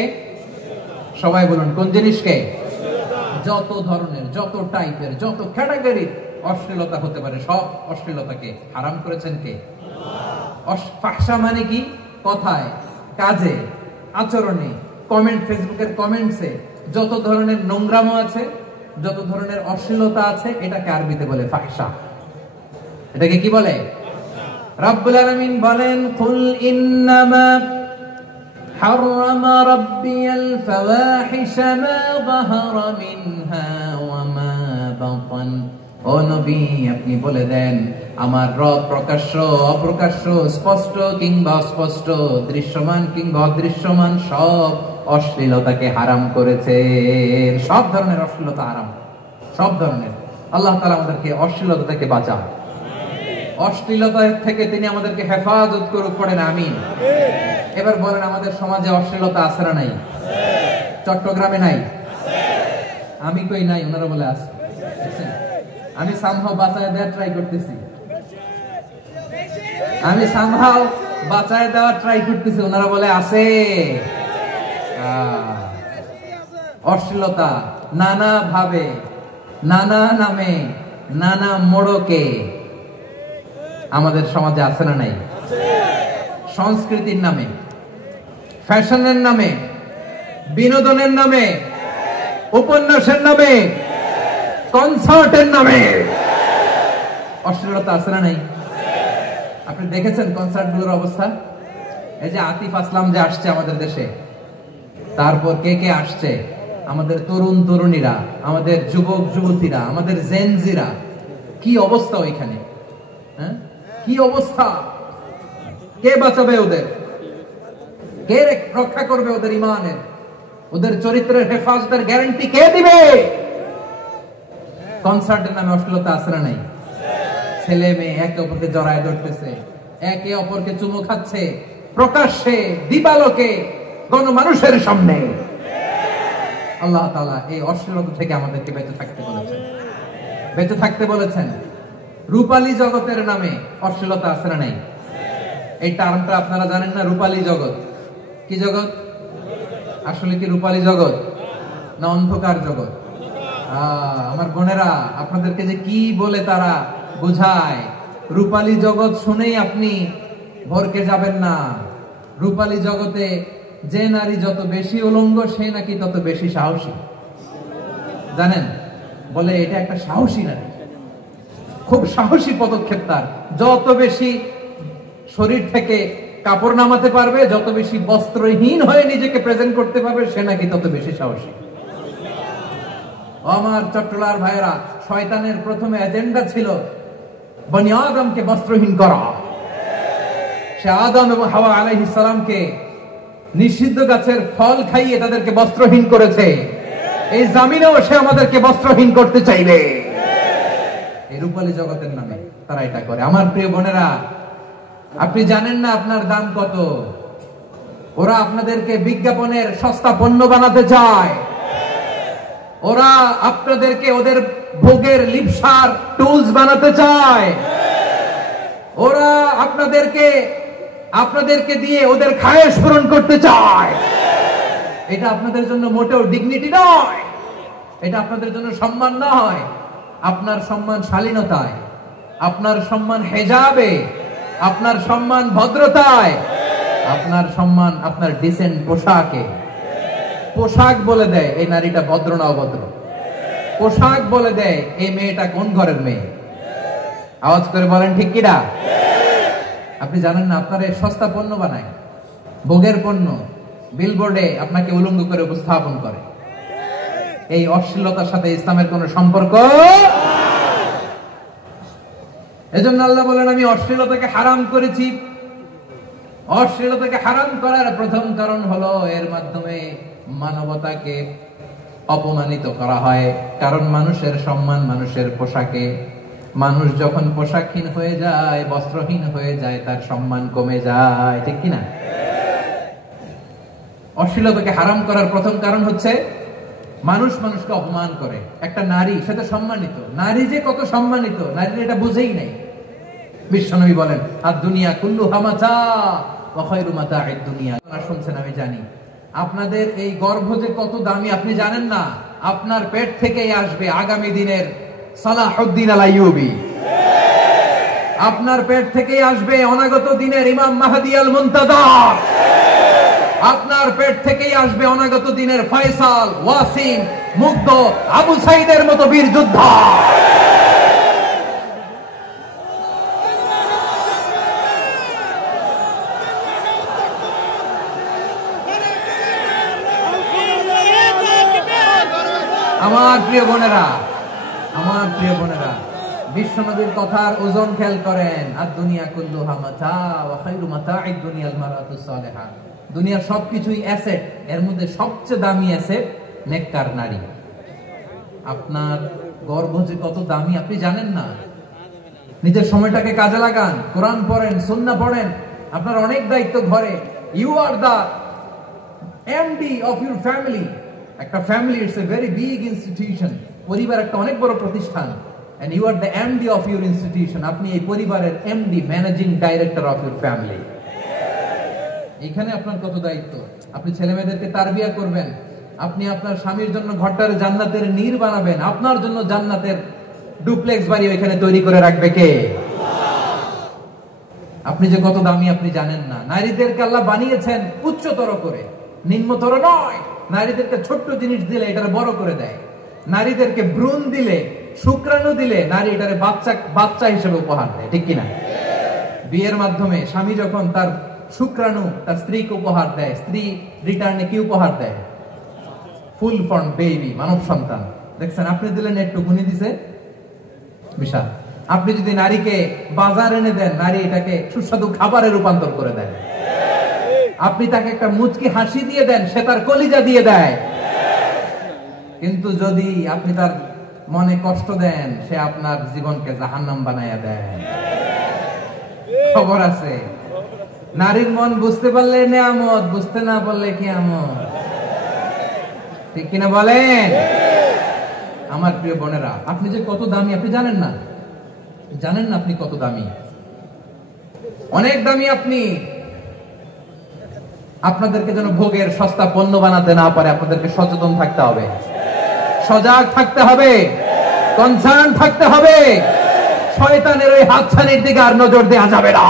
সবাই বলুন, কোন জিনিসকে? যত ধরনের, যত টাইপের, যত ক্যাটাগরি অশ্লীলতা হতে পারে, সব অশ্লীলতাকে হারাম করেছেন কে? ফাহশা মানে কি? কথায়, কাজে, আচরণে, কমেন্ট, ফেসবুকের কমেন্টসে যত ধরনের নোংরামো আছে, যত ধরনের অশ্লীলতা আছে, এটাকে আরবিতে বলে ফাহশা। এটাকে কি বলে? রাব্বুল আলামিন বলেন, কুল ইন্নামা হারামা রাব্বিয়াল ফাওয়াহিশা মা যাহারা মিনহা ওয়া মা বাতান। ও নবী, আপনি বলে দেন, আমার রব প্রকাশ্য, অপ্রকাশ্য, স্পষ্ট কিংবা অস্পষ্ট, দৃশ্যমান কিংবা অদৃশ্যমান সব অশ্লীলতাকে হারাম করেছেন। সব ধরনের অশ্লীলতা হারাম, সব ধরনের। আল্লাহ তাআলা আমাদেরকে অশ্লীলতা থেকে বাঁচান, অশ্লীলতা থেকে তিনি আমাদেরকে হেফাজত করুক। পড়েন আমিন। এবার বলেন, আমাদের সমাজে অশ্লীলতা আছে না নাই? চট্টগ্রামে নাই? আমি কই নাই, ওনারা বলে আছে। আমি সামহাও বাঁচায় দেওয়ার ট্রাই করতেছি, আমি সামহাও বাঁচায় দেওয়ার ট্রাই করতেছি, ওনারা বলে আছে। অশ্লীলতা নানা ভাবে, নানা নামে, নানা মোড়কে আমাদের সমাজে আছে না নাই? সংস্কৃতির নামে, ফ্যাশনের নামে, বিনোদনের নামে, উপন্যাসের নামে, কনসার্টের নামে অশ্লীলতা আছে না নাই? আপনি দেখেছেন কনসার্টগুলোর অবস্থা? এই যে আতিফ আসলাম যে আসছে আমাদের দেশে, তারপর কে কে আসছে? আমাদের তরুণ তরুণীরা, আমাদের যুবক যুবতীরা, আমাদের জেনজিরা। কি অবস্থা ওইখানে? হ্যাঁ, কি অবস্থা? কে বাঁচাবে ওদের? কে রক্ষা করবে ওদের ইমানের, ওদের চরিত্রের হেফাজতের গ্যারান্টি কে দিবে? কনসার্টের নামে অশ্লীলতা আছে না নাই? ছেলে মেয়ে একে অপরকে জড়ায় ধরতেছে, একে অপরকে চুমু খাচ্ছে, প্রকাশ্যে, দিবালোকে, গণমানুষের সামনে। আল্লাহ তাআলা এই অশ্লীলতা থেকে আমাদেরকে বেঁচে থাকতে বলেছেন, বেঁচে থাকতে বলেছেন। রূপালী জগতের নামে অশ্লীলতা আছে না নাই? এই টার্মটা আপনারা জানেন না? রূপালী জগৎ কি জগৎ? আসলে কি রূপালী জগৎ না অন্ধকার জগৎ? আমার বোনেরা, আপনাদেরকে যে কি বলে তারা বোঝায়, রূপালী জগৎ শুনেই আপনি ভরকে যাবেন না। রূপালী জগতে যে নারী যত বেশি উলঙ্গ, সে নাকি তত বেশি সাহসী। জানেন? বলে এটা একটা সাহসী নারী, খুব সাহসী পদক্ষেপ তার। যত বেশি শরীর থেকে কাপড় নামাতে পারবে, যত বেশি বস্ত্রহীন হয়ে নিজেকে প্রেজেন্ট করতে পারবে, সে নাকি তত বেশি সাহসী। আমার চট্টলার ভাইয়েরা, শয়তানের প্রথমে এজেন্ডা ছিল বনি আদমকে বস্ত্রহীন করা। সে আদম এবং হাওয়া আলাইহিস সালামকে নিষিদ্ধ গাছের ফল খাইয়ে তাদেরকে বস্ত্রহীন করেছে। এই জামিনেও সে আমাদেরকে বস্ত্রহীন করতে চাইবে। এই রূপালী জগতের নামে তারা এটা করে। আমার প্রিয় বোনেরা, আপনি জানেন না আপনার দাম কত? ওরা আপনাদেরকে বিজ্ঞাপনের সস্তা পণ্য বানাতে চায়। ওরা আপনাদেরকে ওদের ভোগের লিপসার টুলস বানাতে চায়। ওরা আপনাদেরকে দিয়ে ওদের খায়েশ পূরণ করতে চায়। এটা আপনাদের জন্য মোটেও ডিগনিটি নয়, এটা আপনাদের জন্য সম্মান নয়। আপনার সম্মান শালীনতায়, আপনার সম্মান হেজাবে, আপনার সম্মান ভদ্রতায়, আপনার সম্মান আপনার ডিসেন্ট পোশাকে। পোশাক বলে দেয় এই নারীটা ভদ্র না অভদ্র, পোশাক বলে দেয় এই মেয়েটা কোন ঘরের মেয়ে। আওয়াজ করে বলেন ঠিক কিনা? আপনি জানেন না আপনার এই সস্তা পণ্য বানায়, ভোগের পণ্য, বিলবোর্ডে আপনাকে উলঙ্গ করে উপস্থাপন করে। এই অশ্লীলতার সাথে ইসলামের কোন সম্পর্ক। এজন্য আল্লাহ বলেন আমি অশ্লীলতাকে হারাম করেছি। অশ্লীলতাকে হারাম করার প্রথম কারণ হলো এর মাধ্যমে মানবতাকে অপমানিত করা হয়। কারণ মানুষের সম্মান মানুষের পোশাকে। মানুষ যখন পোশাকহীন হয়ে যায়, বস্ত্রহীন হয়ে যায়, তার সম্মান কমে যায়, ঠিক কিনা? অশ্লীলতাকে হারাম করার প্রথম কারণ হচ্ছে মানুষ মানুষকে অপমান করে। একটা নারী সেটা সম্মানিত, নারী যে কত সম্মানিত নারী এটা বুঝেই নাই। বিশ্বনবী বলেন আর দুনিয়া কুল্লুহা মাতা ওয়া খায়রু মাতা'আদ দুনিয়া। আপনারা শুনছেন আমি জানি, আপনাদের এই গর্ভ যে কত দামি আপনি জানেন না। আপনার পেট থেকেই আসবে আগামী দিনের সালাহুদ্দিন আল আইয়ুবী, আপনার পেট থেকেই আসবে অনাগত দিনের ইমাম মাহদী আল মুনতাযর, আপনার পেট থেকেই আসবে অনাগত দিনের ফয়সাল, ওয়াসিম, মুগ্ধ, আবু সাইদের মতো বীর যোদ্ধা। আমার প্রিয় বোনেরা, আমার প্রিয় বোনেরা, বিশ্বনবীর কথার ওজন খেয়াল করেন। আর দুনিয়া কুল্লুহা মাতা ওয়া খায়রু মাতা'আদ দুনিয়াল মারআতুস সালিহা। দুনিয়ার সবকিছুই অ্যাসেট, এর মধ্যে সবচেয়ে দামি অ্যাসেট নেককার নারী। আপনার গর্ভ যে কত দামি আপনি জানেন না। নিজের সময়টাকে কাজে লাগান, কোরআন পড়েন, সুন্নাহ পড়েন। আপনার অনেক দায়িত্ব ঘরে। You are the MD of your family. একটা family it's a very big institution. পরিবার একটা অনেক বড় প্রতিষ্ঠান। and you are the MD of your institution. আপনি এই পরিবারের MD, managing director of your family. এখানে আপনার কত দায়িত্ব। আপনি ছেলে মেয়েদেরকে তারবিয়া করবেন, আপনি আপনার স্বামীর জন্য ঘরটার জান্নাতের নীর বানাবেন, আপনার জন্য জান্নাতের ডুপ্লেক্স বাড়ি ওইখানে তৈরি করে রাখবে কে? আপনি যে কত দামি আপনি জানেন না। নারীদেরকে আল্লাহ বানিয়েছেন উচ্চতর করে, নিম্নতর নয়। নারীদেরকে ছোট্ট জিনিস দিলে এটারে বড় করে দেয়। নারীদেরকে ভ্রূণ দিলে, শুক্রাণু দিলে নারী এটারে বাচ্চা হিসেবে উপহার দেয়, ঠিক কিনা? বিয়ের মাধ্যমে স্বামী যখন তার শুক্রাণু তার স্ত্রীকে উপহার দেয়, স্ত্রী রিটার্নে কি উপহার দেয়? ফুল ফর্ম বেবি, মানব সন্তান। দেখছেন, আপনি দিলেন একটুকুনি দিছে বিশাল। আপনি যদি নারীকে বাজার এনে দেন, নারী এটাকে সুস্বাদু খাবারে রূপান্তর করে দেয়। আপনি তাকে একটা মুচকি হাসি দিয়ে দেন, সে তার কলিজা দিয়ে দেয়। কিন্তু যদি আপনি তার মনে কষ্ট দেন, সে আপনার জীবনকে জাহান্নাম বানায়া দেয়। খবর আছে, নারীর মন বুঝতে পারলে নেয়ামত, বুঝতে না পারলে কিয়ামত, ঠিক কিনা বলেন? আমার প্রিয় বোনেরা, আপনি যে কত দামি আপনি জানেন না। জানেন না আপনি কত দামি, অনেক দামি আপনি। আপনাদেরকে যেন ভোগের সস্তা পণ্য বানাতে না পারে আপনাদেরকে সচেতন থাকতে হবে, সজাগ থাকতে হবে, কনসার্ন থাকতে হবে। শয়তানের ওই হাতছানির দিকে আর নজর দেওয়া যাবে না।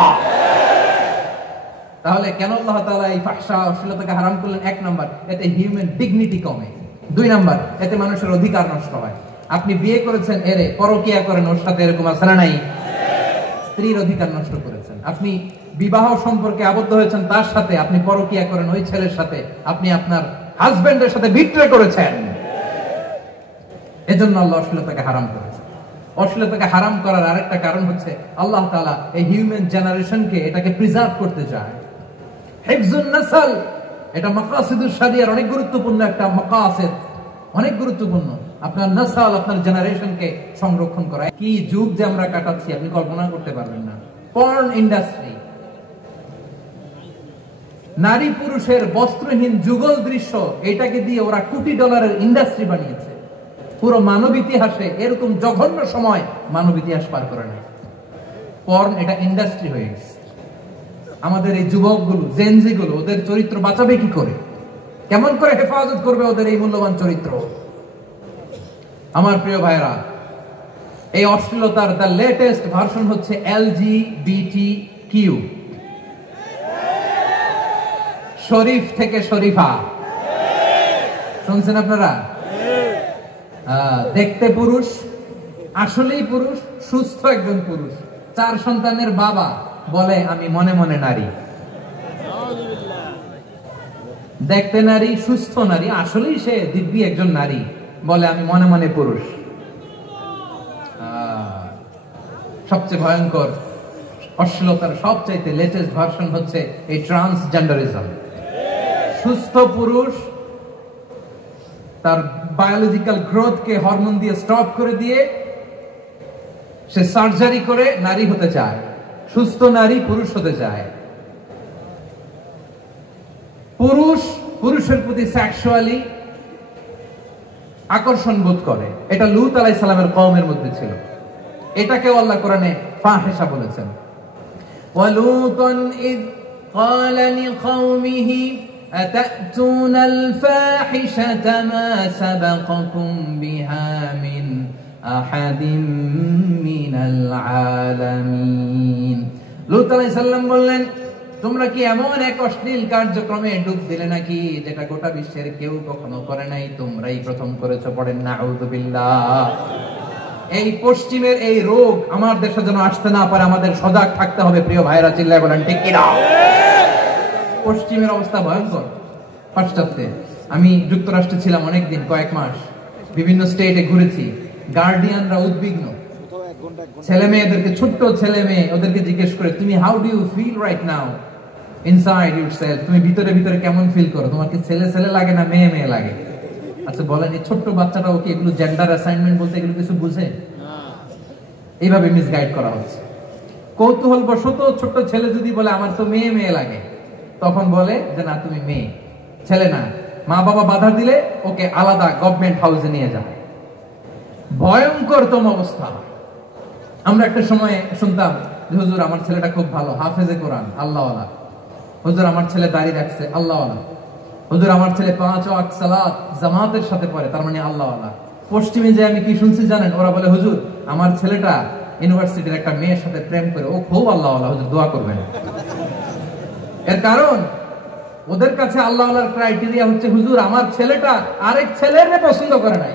তাহলে কেন আল্লাহ তাআলা এই ফাহশা অশ্লীলতাকে হারাম করলেন? এক নাম্বার, এতে হিউম্যান ডিগনিটি কমে। দুই নাম্বার, এতে মানুষের অধিকার নষ্ট হয়। আপনি বিয়ে করেছেন, এরে পরকিয়া করেন, ওর সাথে এরকম আছে না নাই? স্ত্রীর অধিকার নষ্ট করেছেন। আপনি বিবাহ সম্পর্কে আবদ্ধ হয়েছেন তার সাথে, আপনি পরকিয়া করেন ওই ছেলের সাথে, আপনি আপনার হাজবেন্ডের সাথে বিট্রে করেছেন। এজন্য আল্লাহ অশ্লীলতাকে হারাম করেছেন। অশ্লীলতাকে হারাম করার আরেকটা কারণ হচ্ছে আল্লাহ তাআলা এই হিউম্যান জেনারেশনকে এটাকে প্রিজার্ভ করতে চায়। হিফজুন নাসল, এটা মাকাসিদুশ শরিয়ার অনেক গুরুত্বপূর্ণ একটা মাকাসিদ, অনেক গুরুত্বপূর্ণ। আপনার নাসল, আপনার জেনারেশনকে সংরক্ষণ করা। কি যুগ যে আমরা কাটাচ্ছি আপনি কল্পনা করতে পারবেন না। পর্ন ইন্ডাস্ট্রি, নারী পুরুষের বস্ত্রহীন যুগল দৃশ্য, এটাকে দিয়ে ওরা কোটি ডলারের ইন্ডাস্ট্রি বানিয়েছে। পুরো মানব ইতিহাসে এরকম জঘন্য সময় মানব ইতিহাস পার করে নাই। পর্ন এটা ইন্ডাস্ট্রি হয়ে গেছে। আমাদের এই যুবকগুলো, জেনজি গুলো, ওদের চরিত্র বাঁচাবে কি করে, কেমন করে হেফাজত করবে ওদের এই মূল্যবান চরিত্র? আমার প্রিয় ভাইরা, এই অশ্লীলতার দ্য লেটেস্ট ভার্সন হচ্ছে LGBTQ, শরীফ থেকে শরীফা। শুনছেন আপনারা? দেখতে পুরুষ, আসলেই পুরুষ, সুস্থ একজন পুরুষ, 4 সন্তানের বাবা, বলে আমি মনে মনে নারী। দেখতে নারী, সুস্থ নারী, আসলেই সে দিব্যি একজন নারী, বলে আমি মনে মনে পুরুষ। সবচেয়ে ভয়ঙ্কর অশ্লীলতার সবচাইতে লেটেস্ট ভার্সন হচ্ছে এই ট্রান্সজেন্ডারিজম। সুস্থ পুরুষ তার বায়োলজিক্যাল গ্রোথকে হরমোন দিয়ে স্টপ করে দিয়ে সে সার্জারি করে নারী হতে চায়, সুস্থ নারী পুরুষ হতে চায়। পুরুষ পুরুষের প্রতি সেক্সুয়ালি আকর্ষণ বোধ করে, এটা লূত আলাইহিস সালামের কওমের মধ্যে ছিল। এটাকেও আল্লাহ কোরআনে ফাহিশা বলেছেন। ওয়ালুতান ইয ক্বালা লিকওমিহি আতাতুনাল ফাহিশাতা মা সাবাকাকুম বিহা মিন আহাদিম মিনাল আলামিন। লূত আলাইহিস সালাম বললেন, তোমরা কি এমন এক অশ্লীল কার্যক্রমে ডুব দিলে নাকি যেটা গোটা বিশ্বের কেউ কখনো করে নাই, তোমরাই প্রথম করেছো। পড়েন নাউযুবিল্লাহ। এই পশ্চিমের এই রোগ আমার দেশে যেন আসতে না পারে, আমাদের সজাগ থাকতে হবে। প্রিয় ভাইরা, চিল্লায় বলেন ঠিক কিনা? পশ্চিমের অবস্থা ভয়ঙ্কর। পাশ্চাত্যে আমি যুক্তরাষ্ট্রে ছিলাম অনেকদিন, কয়েক মাস, বিভিন্ন স্টেটে ঘুরেছি। গার্ডিয়ানরা উদ্বিগ্ন, ছেলে মেয়েদেরকে, ছোট্ট ছেলে মেয়ে, ওদেরকে জিজ্ঞেস করে, তুমি how do you feel right now inside yourself? তুমি ভিতরে ভিতরে কেমন ফিল করো? তোমার কি ছেলে ছেলে লাগে না মেয়ে মেয়ে লাগে? আচ্ছা বলেন, এই ছোট্ট বাচ্চাটা ওকে এগুলো জেন্ডার অ্যাসাইনমেন্ট বলতে এগুলো কিছু বুঝে? এইভাবে মিসগাইড করা হচ্ছে। কৌতূহল বশত ছোট্ট ছেলে যদি বলে আমার তো মেয়ে মেয়ে লাগে, তখন বলে যে না তুমি মেয়ে, ছেলে না। মা বাবা বাধা দিলে ওকে আলাদা গভর্নমেন্ট হাউসে নিয়ে যায়। ভয়ঙ্করতম অবস্থা। আমরা একটা সময় শুনতাম যে হুজুর আমার ছেলেটা খুব ভালো, হাফেজে কোরআন, আল্লাহওয়ালা। হুজুর আমার ছেলে দাড়ি রাখছে, আল্লাহওয়ালা। হুজুর আমার ছেলে 5 ওয়াক্ত সালাত জামাতের সাথে পড়ে, তার মানে আল্লাহওয়ালা। পশ্চিমে যে আমি কি শুনছি জানেন? ওরা বলে হুজুর আমার ছেলেটা ইউনিভার্সিটির একটা মেয়ের সাথে প্রেম করে, ও খুব আল্লাহওয়ালা, হুজুর দোয়া করবেন। এর কারণ ওদের কাছে আল্লাহওয়ালার ক্রাইটেরিয়া হচ্ছে হুজুর আমার ছেলেটা আরেক ছেলের পছন্দ করে নাই,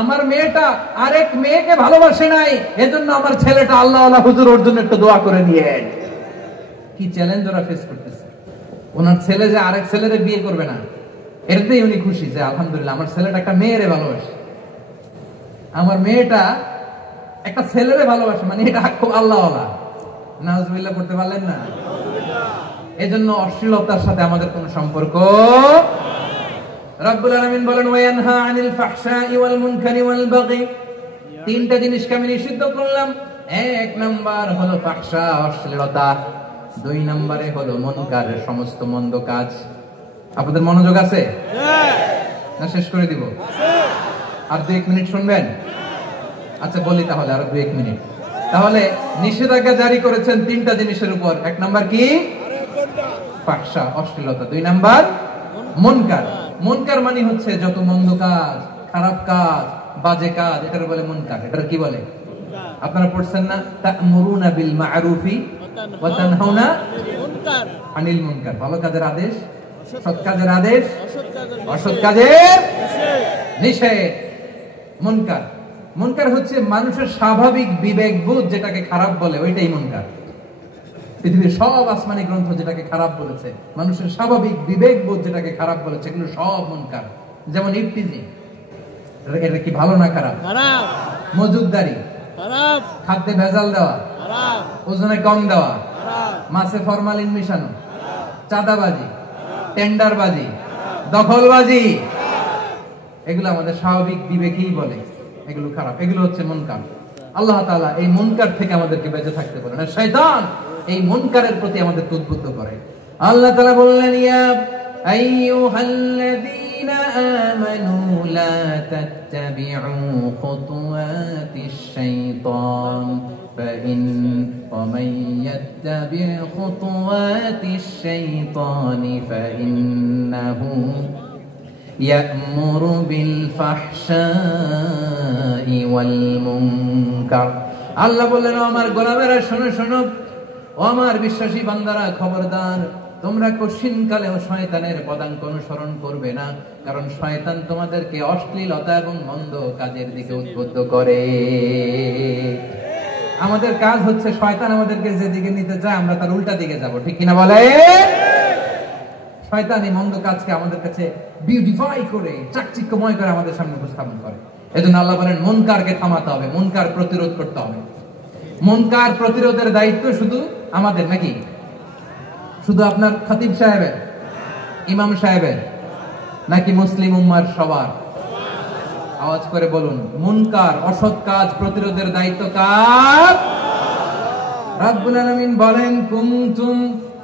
আমার মেয়েটা আরেক মেয়েকে ভালোবাসে নাই, এজন্য আমার ছেলেটা আল্লাহওয়ালা, হুজুর ওর জন্য একটু দোয়া করে নিয়েন। কি চ্যালেঞ্জ ওরা ফেস করতেছে। ওনার ছেলে যে আরেক ছেলেরে বিয়ে করবে না, এটাতেই উনি খুশি যে আলহামদুলিল্লাহ আমার ছেলেটা একটা মেয়েরে ভালোবাসে, আমার মেয়েটা একটা ছেলেরে ভালোবাসে, মানে এটা খুব আল্লাহওয়ালা। নাউজুবিল্লাহ করতে পারলেন না? এজন্য অশ্লীলতার সাথে আমাদের কোনো সম্পর্ক। রব্বুল আলামিন বলেন ওয়ায়ানহা আনিল ফাহশাই ওয়াল মুনকারি ওয়াল বাগি। 3টা জিনিসকে আমি নিষিদ্ধ করলাম। 1 নাম্বার হলো ফাহশা, অশ্লীলতা। 2 নম্বরে হলো মুনকারের সমস্ত মন্দ কাজ। আপনাদের মনোযোগ আছে? না শেষ করে দিব? আর 2-1 মিনিট শুনবেন? আচ্ছা বলি তাহলে, আর 2-1 মিনিট। তাহলে নিষেধাজ্ঞা জারি করেছেন 3টা জিনিসের উপর। 1 নাম্বার কি? ফাহশা, অশ্লীলতা। 2 নাম্বার মুনকার। মুনকার মানে হচ্ছে যত মন্দ কাজ, খারাপ কাজ, বাজে কাজ, এটার বলে মুনকার। এটার কি বলে? আপনারা পড়ছেন না তা'মুরুনা বিল মা'রুফি ওয়া তানহাউনা আনিল মুনকার। ভালো কাজের আদেশ, সৎ কাজের আদেশ, অসৎ কাজের নিষেধ। মুনকার, মুনকার হচ্ছে মানুষের স্বাভাবিক বিবেকবোধ যেটাকে খারাপ বলে, ওইটাই মুনকার। পৃথিবীর সব আসমানি গ্রন্থ যেটাকে খারাপ বলেছে, মানুষের স্বাভাবিক বিবেকবোধ যেটাকে খারাপ বলেছে, এগুলো সব মুনকার। যেমন ইফতিজিং, এটা কি ভালো না খারাপ? খারাপ। মজুদদারি খারাপ। খাদ্যে ভেজাল দেওয়া খারাপ। ওজনে কম দেওয়া খারাপ। মাছে ফরমালিন মিশানো খারাপ। চাঁদাবাজি, টেন্ডারবাজি, দখলবাজি, এগুলো আমাদের স্বাভাবিক বিবেকেই বলে এগুলো খারাপ, এগুলো হচ্ছে মুনকার। আল্লাহ তাআলা এই মুনকার থেকে আমাদেরকে বেঁচে থাকতে বলেন। আর শয়তান এই মুনকারের প্রতি আমাদের উদ্বুদ্ধ করে। আল্লাহ তাআলা বললেন ইয়া আইয়ুহাল্লাযীনা آمنوا لا تتبعوا خطوات الشيطان ومن يتبع خطوات الشيطان فإنه يأمر بالفحشاء والمنكر আল্লাহ বললেন আমার গোলামেরা শোনো শোনো, ও আমার বিশ্বাসী বান্দারা খবরদার, তোমরা কঠিনকালেও শয়তানের পদাঙ্ক অনুসরণ করবে না, কারণ শয়তান তোমাদেরকে অশ্লীলতা এবং মন্দ কাজের দিকে উদ্বুদ্ধ করে। আমাদের কাজ হচ্ছে শয়তান আমাদেরকে যেদিকে নিতে চায় আমরা তার উল্টা দিকে যাব, ঠিক কিনা বলে? শয়তান এই মন্দ কাজকে আমাদের কাছে বিউটিফাই করে চাকচিক্যময় করে আমাদের সামনে উপস্থাপন করে। এজন্য আল্লাহ বলেন মুনকারকে থামাতে হবে, মুনকার প্রতিরোধ করতে হবে। মুনকার প্রতিরোধের দায়িত্ব শুধু আমাদের নাকি? শুধু আপনার খতিব সাহেবের, ইমাম সাহেবের, নাকি মুসলিম উম্মার সবার? আওয়াজ করে বলুন, মুনকার অসৎ কাজ প্রতিরোধের দায়িত্ব কার? রাব্বুল আলামিন বলেন কুনতুম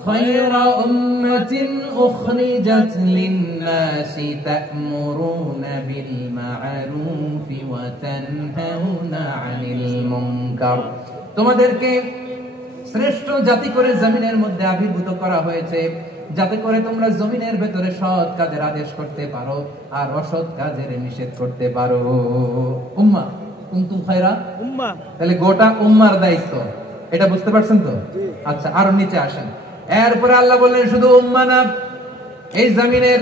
খায়রা উম্মাতিন উখরিজাত লিন-নাসি তা'মুরুনা বিল মা'রুফি ওয়া তানহাউনা 'আনিল মুনকার। তোমাদেরকে শ্রেষ্ঠ জাতি করে জমিনের মধ্যে আবির্ভূত করা হয়েছে, যাতে করে তোমরা জমিনের ভেতরে সৎ কাজের আদেশ করতে পারো আর অসৎ কাজের নিষেধ করতে পারো। উম্মাহ, কুনতুম খায়রা উম্মাহ, তাহলে গোটা উম্মার দায়িত্ব, এটা বুঝতে পারছেন তো? আচ্ছা, আরো নিচে আসেন। এরপরে আল্লাহ বললেন শুধু উম্মাহ না, এই জমিনের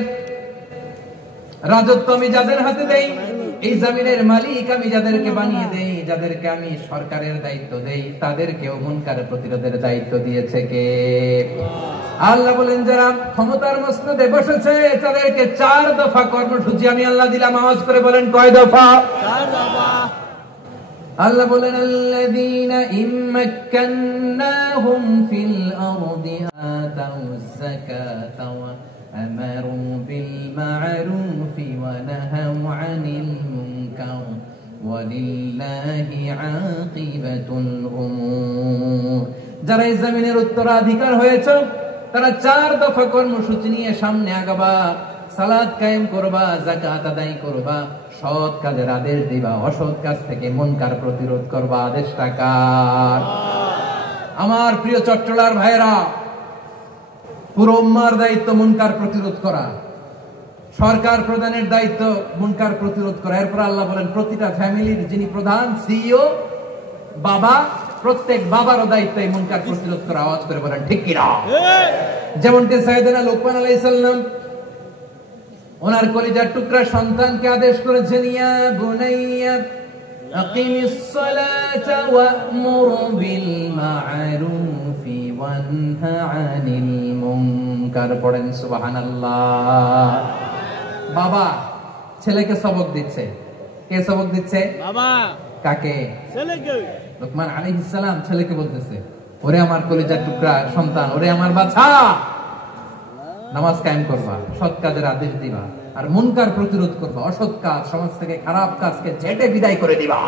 রাজত্ব আমি যাদের হাতে দেই, এই জমিনের মালিক আমি যাদেরকে বানিয়ে দেই, যাদেরকে আমি সরকারের দায়িত্ব দেই, তাদেরকেও মুনকার প্রতিরোধের দায়িত্ব দিয়েছে কে? আল্লাহ বলেন যারা ক্ষমতার মসনদে বসেছে তাদেরকে 4 দফা কর্মসূচি আমি আল্লাহ দিলাম। আওয়াজ করে বলেন কয় দফা? 4 দফা। আল্লাহ বলেন আল্লাযীনা ইম্মাক্কান্নাহুম ফিল আরদি আতাউয যাকাতা ওয়া আমারু বিল মা'রুফি ওয়া নাহাউ 'আনিল মুনকার ওয়া লিল্লাহি 'আকিবাতুল উমুর। যারা এই জমিনের উত্তরাধিকার হয়েছে তারা 4 দফা কর্মসূচি নিয়ে সামনে আগাবা। সালাত কায়েম করবা, যাকাত আদায় করবা, সৎ কাজের আদেশ দিবা, অসৎ কাজ থেকে মুনকার প্রতিরোধ করবা। আদেশটা কার? আমার প্রিয় চট্টলার ভাইরা, পুরো উম্মার দায়িত্ব মুনকার প্রতিরোধ করা, সরকার প্রধানের দায়িত্ব মুনকার প্রতিরোধ করা। এরপর আল্লাহ বলেন প্রতিটা ফ্যামিলির যিনি প্রধান সিইও বাবা, প্রত্যেক বাবারও দায়িত্ব এই মুনকার প্রতিরোধ করা। আওয়াজ করে বলেন ঠিক কিনা? যেমনটি সাইয়েদনা লুকমান আলাইহিস সালাম ওনার কলিজার টুকরা সন্তানকে আদেশ করেছেন, ইয়া বুনাইয়া আকিমিস সালাতা ওয়া'মুর বিল মা'রুফি ওয়ানহা 'আনিল মুনকার। পড়েন সুবহানাল্লাহ। বাবা ছেলেকে সবক দিচ্ছে। কে সবক দিচ্ছে? বাবা। কাকে? ছেলেকে। লুকমান আলাইহিস সালাম ছেলেকে বলতেছে, ওরে আমার কলিজার টুকরা সন্তান, ওরে আমার বাছা, নামাজ কায়েম করবা, সৎ কাজের আদেশ দিবা, আর মুনকার প্রতিরোধ করবা, অসৎ কাজ, সমাজ থেকে খারাপ কাজকে ঝেঁটে বিদায় করে দিবা।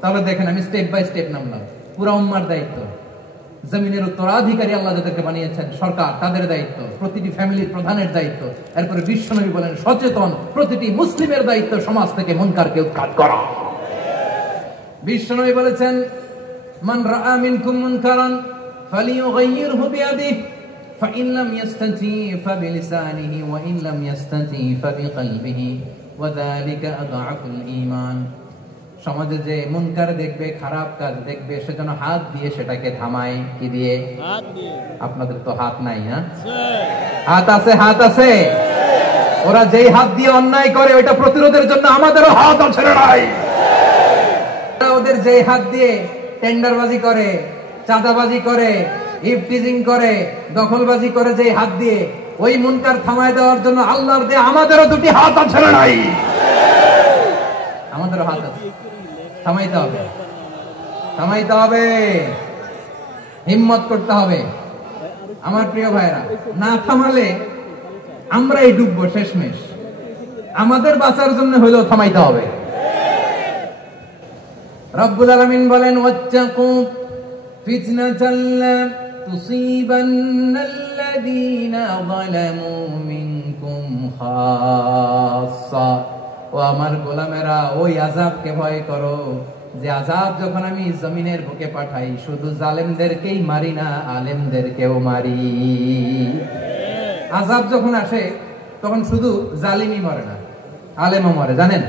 তাহলে দেখেন আমি স্টেপ বাই স্টেপ নামলাম। পুরা উম্মার দায়িত্ব, জমিনের উত্তরাধিকারী আল্লাহ যাদেরকে বানিয়েছেন সরকার, তাদের দায়িত্ব, প্রতিটি ফ্যামিলির প্রধানের দায়িত্ব। এরপরে বিশ্বনবী বলেন সচেতন প্রতিটি মুসলিমের দায়িত্ব সমাজ থেকে মুনকারকে উৎখাত করা। বিশ্বনবী বলেছেন মান রাআ মিনকুম মুনকারান ফালিয়ুগাইয়িরহু বিয়াদিহি فإن لم يستطع فبلسانه وإن لم يستطع فبقلبه وذلك أضعف الإيمان। সমাজে যে মুনকার দেখবে, খারাপ কাজ দেখবে, সেজন্য হাত দিয়ে সেটাকে থামায়। কি দিয়ে? হাত দিয়ে। আপনাদের তো হাত নাই, না? হাত আছে, হাত আছে। ওরা যেই হাত দিয়ে অন্যায় করে ওইটা প্রতিরোধের জন্য আমাদেরও হাত আছে নাই? ওদের যেই হাত দিয়ে টেন্ডারবাজি করে, চাঁদাবাজি করে, ইফটিজিং করে, দখলবাজি করে, যে হাত দিয়ে, ওই মুনকার থামায় দেওয়ার জন্য আল্লাহর দেয়া আমাদেরও 2টি হাত আছে নাই? আমাদেরও হাত আছে। থামাইতে হবে, থামাইতে হবে, হিম্মত করতে হবে। আমার প্রিয় ভাইরা, না থামালে আমরাই ডুববো শেষমেশ। আমাদের বাঁচার জন্য হইলেও থামাইতে হবে। রব্বুল আলামিন বলেন ওয়াত্তাকু ফিতনাতাল লা তুসিবান্নাল্লাযীনা আল্লাযীনা যালামু মিনকুম খাসসা, ও আমার গোলামেরা ওই আযাবকে ভয় করো যে আযাব যখন আমি জমিনের বুকে পাঠাই শুধু জালেমদেরকেই মারি না, আলেমদেরকেও মারি। আযাব যখন আসে তখন শুধু জালিমই মরে না, আলেমও মরে। জানেন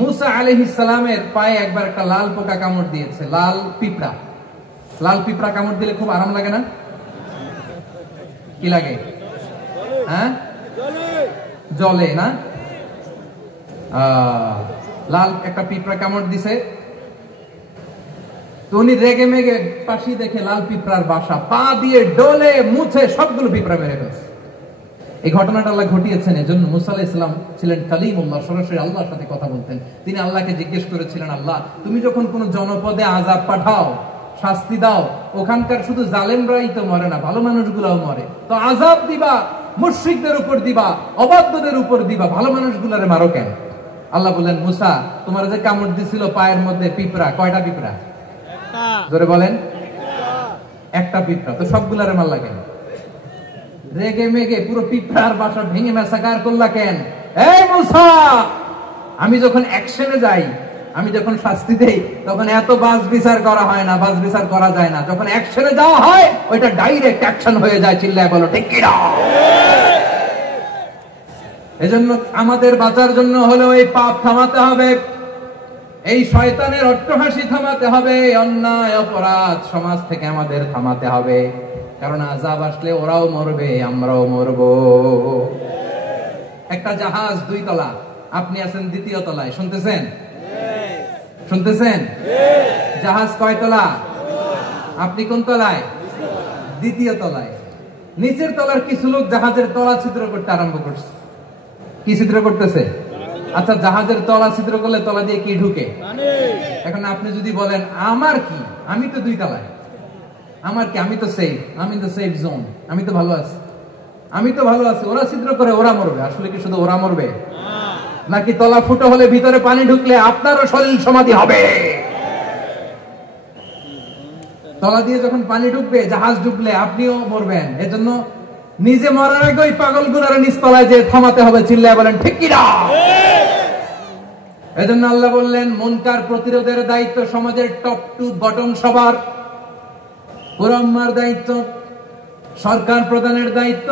মুসা আলাইহিস সালামের পায়ে একবার একটা লাল পোকা কামড় দিয়েছে, লাল পিঁপড়া। লাল পিঁপড়া কামড় দিলে খুব আরাম লাগে না? কি লাগে? হ্যাঁ, জ্বলে না? লাল একটা পিঁপড়া কামড় দিছে, তো উনি রেগে মেগে পাশি দেখে লাল পিঁপড়ার বাসা, পা দিয়ে ডলে মুছে সবগুলো পিঁপড়া মেরে ফেলছে। এই ঘটনাটা আল্লাহ ঘটিয়েছেন। এজন্য মুসা আলাইহিস সালাম ছিলেন কালিমুল্লাহ, সরাসরি আল্লাহর সাথে কথা বলতেন। তিনি আল্লাহকে জিজ্ঞেস করেছিলেন, আল্লাহ তুমি যখন কোন জনপদে আযাব পাঠাও, শাস্তি দাও, ওখানকার শুধু জালেমরাই তো মরে না, ভালো মানুষগুলাও মরে, তো আযাব দিবা মুশরিকদের উপর দিবা, অবাধ্যদের উপর দিবা, ভালো মানুষগুলারে মারো কেন? আল্লাহ বললেন, মুসা তোমার যে কামড় দিছিল পায়ের মধ্যে পিঁপড়া, কয়টা পিঁপড়া? জোরে বলেন, একটা পিঁপড়া, তো সবগুলারে মারলা কেন? রেগে মেগে পুরো পিঁপড়ার বাসা ভেঙে ম্যাসাকার করলা কেন? এই মুসা, আমি যখন অ্যাকশনে যাই, আমি যখন শাস্তি দেই, তখন এত বাস বিচার করা হয় না, বাস বিচার করা যায় না। যখন অ্যাকশনে যাওয়া হয় ওইটা ডাইরেক্ট অ্যাকশন হয়ে যায়। চিল্লায় বলো ঠিক কি না? এজন্য আমাদের বাঁচার জন্য হলো এই পাপ থামাতে হবে, এই শয়তানের অট্টহাসি থামাতে হবে, অন্যায় অপরাধ সমাজ থেকে আমাদের থামাতে হবে। কারণ আযাব আসলে ওরাও মরবে, আমরাও মরবো। একটা জাহাজ 2 তলা, আপনি আছেন 2য় তলায়, শুনতেছেন? শুনতেছেন? জাহাজ কয় তলা? আপনি কোন তলায়? 2য় তলায়। নিচের তলার কিছু লোক জাহাজের তলা ছিদ্র করতে আরম্ভ করছে। কি ছিদ্র করতেছে? আচ্ছা, জাহাজের তলা ছিদ্র করলে তলা দিয়ে কি ঢুকে? এখন আপনি যদি বলেন আমার কি, আমি তো 2 তলায়, আমার কি, আমি তো সেফ, আমি তো সেফ জোন, আমি তো ভালো আছি, আমি তো ভালো আছি, ওরা ছিদ্র করে ওরা মরবে। আসলে কি শুধু ওরা মরবে? নাকি তলা ফুটো হলে ভিতরে পানি ঢুকলে আপনারও শরীর সমাধি হবে? তলা দিয়ে যখন পানি ঢুকবে, জাহাজ ঢুকলে আপনিও মরবেন। এজন্য নিজে মরার আগে ওই পাগলগুলোর নিচতলায় যে থামাতে হবে। চিল্লায় বলেন ঠিক কি না? এজন্য আল্লাহ বললেন, মুনকার প্রতিরোধের দায়িত্ব সমাজের টপ টু বটম সবার। পুরম্মার দায়িত্ব, সরকার প্রধানের দায়িত্ব,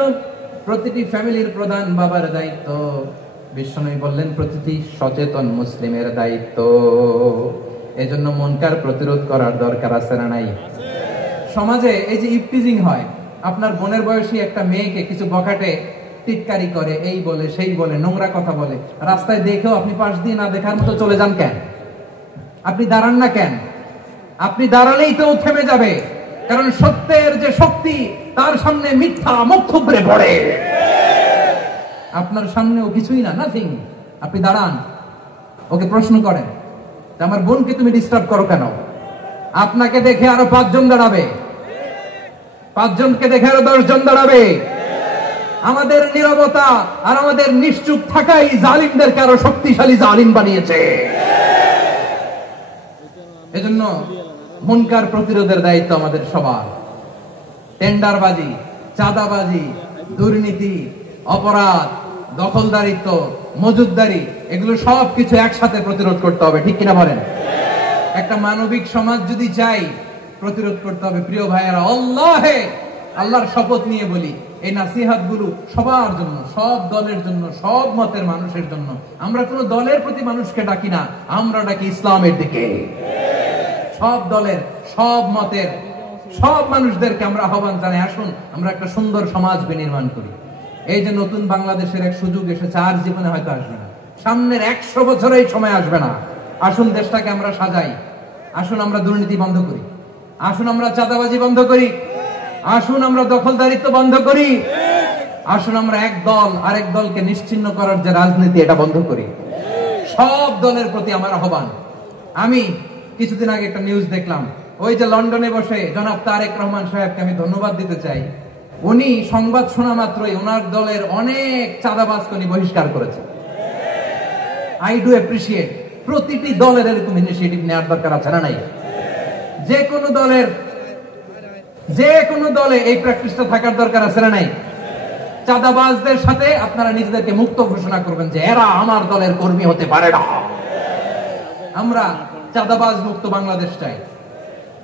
প্রতিটি ফ্যামিলির প্রধান বাবার দায়িত্ব। বিশ্বনবী বললেন প্রতিটি সচেতন মুসলিমের দায়িত্ব। এজন্য মুনকার প্রতিরোধ করার দরকার আছে না নাই? সমাজে এই যে ইফটিজিং হয়, আপনার বোনের বয়সী একটা মেয়েকে কিছু বখাটে টিটকারি করে, এই বলে সেই বলে, নোংরা কথা বলে, রাস্তায় দেখেও আপনি পাশ দিয়ে না দেখার মতো চলে যান কেন? আপনি দাঁড়ান না কেন? আপনি দাঁড়ালেই তো থেমে যাবে। কারণ সত্যের যে শক্তি, তার সামনে মিথ্যা মুখ থুবড়ে পড়ে। আপনার সামনে ও কিছুই না, নাথিং। আপনি দাঁড়ান, ওকে প্রশ্ন করেন, আমার বোনকে তুমি ডিস্টার্ব করো কেন? আপনাকে দেখে আরো 5 জন দাঁড়াবে, 5 জনকে দেখে আরো 10 জন দাঁড়াবে। আমাদের নীরবতা আর আমাদের নিশ্চুপ থাকাই জালিমদেরকে আরো শক্তিশালী জালিম বানিয়েছে। এজন্য মুনকার প্রতিরোধের দায়িত্ব আমাদের সবার। টেন্ডারবাজি, চাঁদাবাজি, দুর্নীতি, অপরাধ, দখলদারিত্ব, মজুদদারি, এগুলো সবকিছু একসাথে প্রতিরোধ করতে হবে। ঠিক কিনা বলেন? একটা মানবিক সমাজ যদি চাই, প্রতিরোধ করতে হবে। প্রিয় ভাইয়েরা, আল্লাহর শপথ নিয়ে বলি, এই নাসিহাত গুলো সবার জন্য, সব দলের জন্য, সব মতের মানুষের জন্য। আমরা কোন দলের প্রতি মানুষকে ডাকি না, আমরা ডাকি ইসলামের দিকে। সব দলের, সব মতের, সব মানুষদেরকে আমরা আহ্বান জানাই, আসুন আমরা একটা সুন্দর সমাজ বিনির্মাণ করি। এই যে নতুন বাংলাদেশের এক সুযোগ এসেছে, আর জীবনে হয়তো আসবে না, সামনের 100 বছরে এই সময় আসবে না। আসুন দেশটাকে আমরা সাজাই, আসুন আমরা দুর্নীতি বন্ধ করি, আসুন আমরা চাঁদাবাজি বন্ধ করি, আসুন আমরা দখলদারিত্ব বন্ধ করি, আসুন আমরা এক দল আরেক দলকে নিশ্চিহ্ন করার যে রাজনীতি, এটা বন্ধ করি। সব দলের প্রতি আমার আহ্বান। আমি কিছুদিন আগে একটা নিউজ দেখলাম, ওই যে লন্ডনে বসে জনাব তারেক রহমান সাহেবকে আমি ধন্যবাদ দিতে চাই। উনি সংবাদ শোনা মাত্রই ওনার দলের অনেক চাঁদাবাজকে উনি বহিষ্কার করেছে। I do appreciate. প্রতিটি দলের এরকম ইনিশিয়েটিভ নেওয়ার দরকার আছে না নাই? যে কোনো দলের যে কোনো দলে এই প্র্যাকটিসটা থাকার দরকার আছে না নাই? চাঁদাবাজদের সাথে আপনারা নিজেদেরকে মুক্ত ঘোষণা করবেন যে এরা আমার দলের কর্মী হতে পারে না। আমরা চাঁদাবাজ মুক্ত বাংলাদেশ চাই,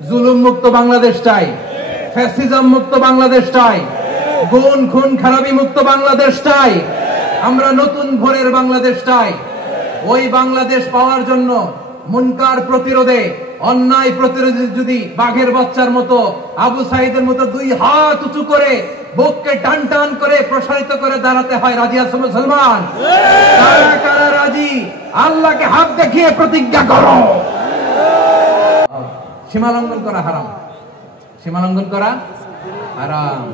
জুলুম মুক্ত বাংলাদেশ চাই, ফ্যাসিজম মুক্ত বাংলাদেশ চাই, গুণ খুন খারাপি মুক্ত বাংলাদেশ চাই। আমরা নতুন ভোরের বাংলাদেশ চাই। ওই বাংলাদেশ পাওয়ার জন্য মুনকার প্রতিরোধে, অন্যায় প্রতিরোধে যদি বাঘের বাচ্চার মতো, আবু সাইদের মতো দুই হাত উঁচু করে বুককে টান টান করে প্রসারিত করে দাঁড়াতে হয়, রাজি আছো মুসলমান? কারা কারা রাজি? আল্লাহকে হাত দেখিয়ে প্রতিজ্ঞা করো। সীমালঙ্ঘন করা হারাম, সীমালঙ্ঘন করা হারাম।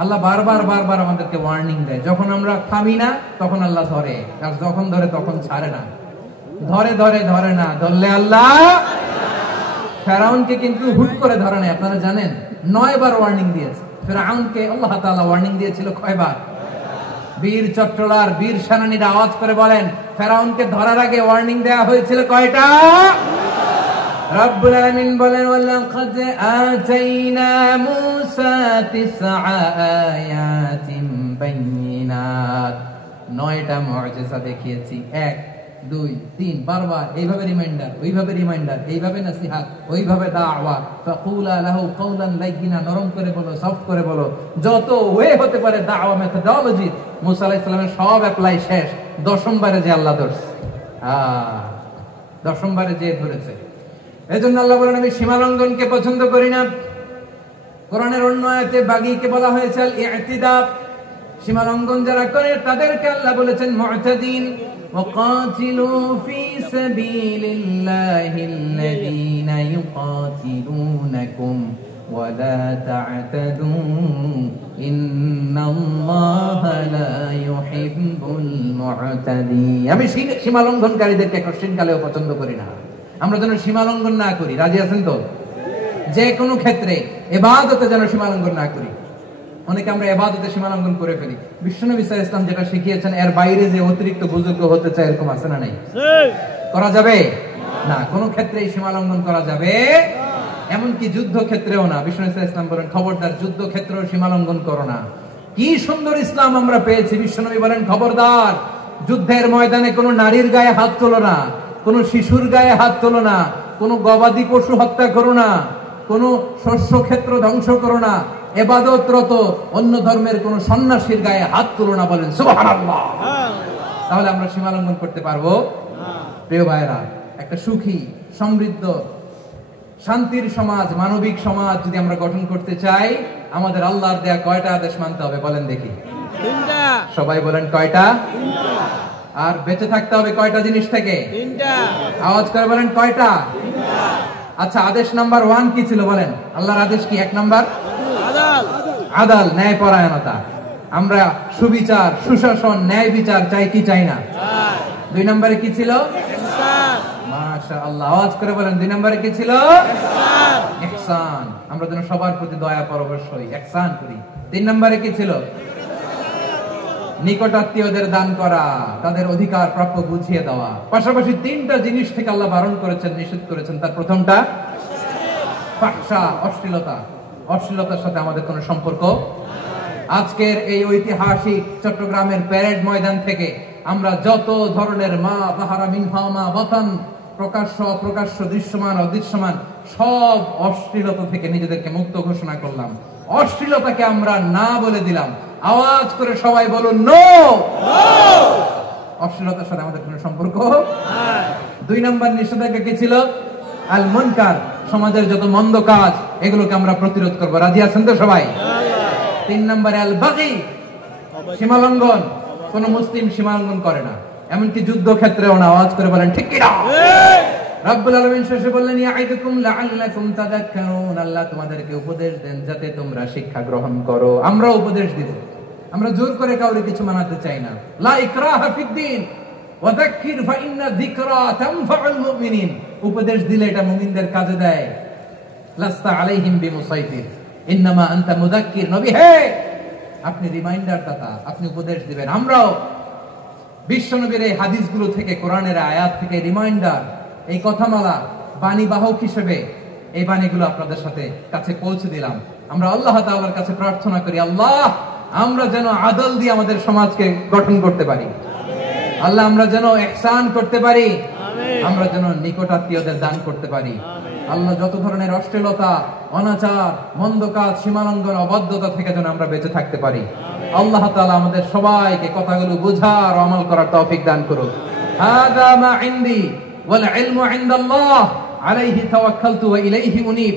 আল্লাহ বারবার বারবার আমাদেরকে ওয়ার্নিং দেয়। যখন আমরা থামি না তখন আল্লাহ ধরে, আর যখন ধরে তখন ছাড়ে না। ধরে ধরে ধরে না, ধরলে আল্লাহ। ফেরাউনকে কিন্তু হুট করে ধরে নাই, আপনারা জানেন 9 বার ওয়ার্নিং দিয়েছে। ফেরাউনকে আল্লাহ তাআলা ওয়ার্নিং দিয়েছিল কয়বার? বীর চট্টলার বীর সেনানীরা আওয়াজ করে বলেন, ফেরাউনকে ধরার আগে ওয়ার্নিং দেয়া হয়েছিল কয়টা? রব্বুল আলামিন বলেন, ওয়ালাকাদ আতাইনা মূসা 9 আয়াতিন বাইয়িনাত, 9টা মুআজিজা দেখিয়েছি। 1 2 3 বারবার এইভাবে রিমাইন্ডার, ওইভাবে রিমাইন্ডার, এইভাবে নসিহত, ওইভাবে দাওয়া। ফাকুলা লাহু কাওলান লাইয়িনা, নরম করে বলো, সফট করে বলো, যত ওয়ে হতে পারে দাওয়া মেথোডোলজি। মুসা আলাইহিস সালামের সব অ্যাপ্লাই শেষ। 10ম বারে যে আল্লাহ ধরছে, 10ম বারে যে ধরেছে। এজন্য আল্লাহ বলেন, আমি সীমালঙ্ঘনকে পছন্দ করি না। কোরআনের অন্য আয়াতে বাগীকে বলা হয়েছে আল ইতিদা, সীমালঙ্ঘন যারা করে তাদেরকে আল্লাহ বলেছেন মুতাদিন। وقاتلوا في سبيل الله الذين يقاتلونكم ولا تعتدوا إن الله لا يحب المعتدين। আমি সীমালঙ্ঘনকারীদেরকে কোশ্চেন কালেও পছন্দ করি না। আমরা যেন সীমালঙ্ঘন না করি, রাজি আছেন তো? যে কোনো ক্ষেত্রে ইবাদতে যেন সীমালঙ্ঘন না করি। অনেকে আমরা ইবাদতে সীমালঙ্ঘন করে ফেলি। বিশ্বনবী সাল্লাল্লাহু আলাইহি ওয়াসাল্লাম যেটা শিখিয়েছেন এর বাইরে যে অতিরিক্ত বুজুর্গ হতে চায়, এরকম আছে না নাই? করা যাবে না, কোনো ক্ষেত্রেই সীমালঙ্ঘন করা যাবে, এমনকি যুদ্ধ ক্ষেত্রেও না। বিশ্বনবী সাল্লাল্লাহু আলাইহি ওয়াসাল্লাম বলেন, খবরদার যুদ্ধ ক্ষেত্রেও সীমালঙ্ঘন করো না। কি সুন্দর ইসলাম আমরা পেয়েছি। বিশ্বনবী বলেন, খবরদার যুদ্ধের ময়দানে কোনো নারীর গায়ে হাত তোলো না, কোনো শিশুর গায়ে হাত তোলো না, কোনো গবাদি পশু হত্যা করো না, কোনো শস্য ক্ষেত্র ধ্বংস করো না, ইবাদতরত অন্য ধর্মের কোন সন্ন্যাসীর গায়ে হাত তুলো না। বলেন সুবহানাল্লাহ। তাহলে আমরা সীমালঙ্ঘন করতে পারবো? প্রিয় ভাইরা, একটা সুখী, সমৃদ্ধ, শান্তির সমাজ, মানবিক সমাজ যদি আমরা গঠন করতে চাই, আমাদের আল্লাহর দেয়া কয়টা আদেশ মানতে হবে বলেন দেখি? 3টা। সবাই বলেন কয়টা? 3টা। আর বেঁচে থাকতে হবে কয়টা জিনিস থেকে? 3টা। আওয়াজ করে বলেন কয়টা? 3টা। আচ্ছা, আদেশ নাম্বার 1 কি ছিল বলেন? আল্লাহর আদেশ কি? 1 নাম্বার আদাল, আদাল, ন্যায় পরায়ণতা। আমরা সুবিচার, সুশাসন, ন্যায় বিচার চাই কি চাই না? 2 নম্বরে কি ছিল? ইহসান। মাশাআল্লাহ, আওয়াজ করে বলেন 2 নম্বরে কি ছিল? ইহসান। ইহসান। আমরা যেন সবার প্রতি দয়া পরবশ হই, ইহসান করি। 3 নম্বরে কি ছিল? নিকটাত্মীয়দের দান করা, তাদের অধিকার প্রাপ্য বুঝিয়ে দেওয়া। পাশাপাশি 3টা জিনিস থেকে আল্লাহ বারণ করেছেন, নিষেধ করেছেন। তার প্রথমটা ফাহশা, অশ্লীলতা। অশ্লীলতার সাথে আমাদের কোনো সম্পর্ক। আজকের এই ঐতিহাসিক চট্টগ্রামের প্যারেড ময়দান থেকে আমরা যত ধরনের মা বাহারা মিনহা মা বাতান, প্রকাশ্য অপ্রকাশ্য, দৃশ্যমান অদৃশ্যমান, সব অশ্লীলতা থেকে নিজেদেরকে মুক্ত ঘোষণা করলাম। অশ্লীলতাকে আমরা না বলে দিলাম। আওয়াজ করে সবাই বলুন নো। অশ্লীলতার সাথে আমাদের কোনো সম্পর্ক। 2 নম্বর নিষেধাজ্ঞা কি ছিল? আল মুনকার, সমাজের যত মন্দ কাজ এগুলোকে আমরা প্রতিরোধ করবো। রাজি আছেন তো সবাই? 3 নম্বরে আল বাগী, সীমালঙ্ঘন। কোন মুসলিম সীমালঙ্ঘন করে না, এমনকি যুদ্ধ ক্ষেত্রেও না। আওয়াজ করে বলেন ঠিক কি না? রব্বুল আলামিন শেষে বললেন, ইয়াইদুকুম লাআল্লাকুম তাযাক্কারুন, আল্লাহ তোমাদেরকে উপদেশ দেন যাতে তোমরা শিক্ষা গ্রহণ করো। আমরা উপদেশ দিব, আমরা জোর করে কাউকে কিছু মানাতে চাই না। লা ইকরাহা ফিদ্দিন ওয়া যাক্কির ফাইন্না যিকরা তানফাউল মুমিনিন। উপদেশ দিলে এটা মুমিনদের কাজে দেয়। লাস্তা আলাইহিম বিমুসাইতির ইন্নামা আনতা মুযাক্কির। নবী হে, আপনি রিমাইন্ডার দাতা, আপনি উপদেশ দিবেন। আমরাও বিশ্বনবীর এই হাদিসগুলো থেকে, কোরআনের আয়াত থেকে রিমাইন্ডার, এই কথামালা, বাণী বাহক হিসেবে এই বাণীগুলো আপনাদের সাথে কাছে পৌঁছে দিলাম। আমরা আল্লাহ তাআলার কাছে প্রার্থনা করি, আল্লাহ আমরা যেন আদল দিয়ে আমাদের সমাজকে গঠন করতে পারি, আল্লাহ আমরা যেন ইহসান করতে পারি, আমরা যেন নিকটাত্মীয়দের দান করতে পারি। আল্লাহ যত ধরনের অশ্লীলতা, অনাচার, মন্দ কাজ, সীমালঙ্ঘন, অবাধ্যতা থেকে যেন আমরা বেঁচে থাকতে পারি। আল্লাহ তাআলা আমাদের সবাইকে কথাগুলো বুঝার ও আমল করার তৌফিক দান করুন। হাযা মা ইনদি ওয়াল ইলমু ইনদাল্লাহ আলাইহি তাওয়াক্কালতু ওয়া ইলাইহি উনীব।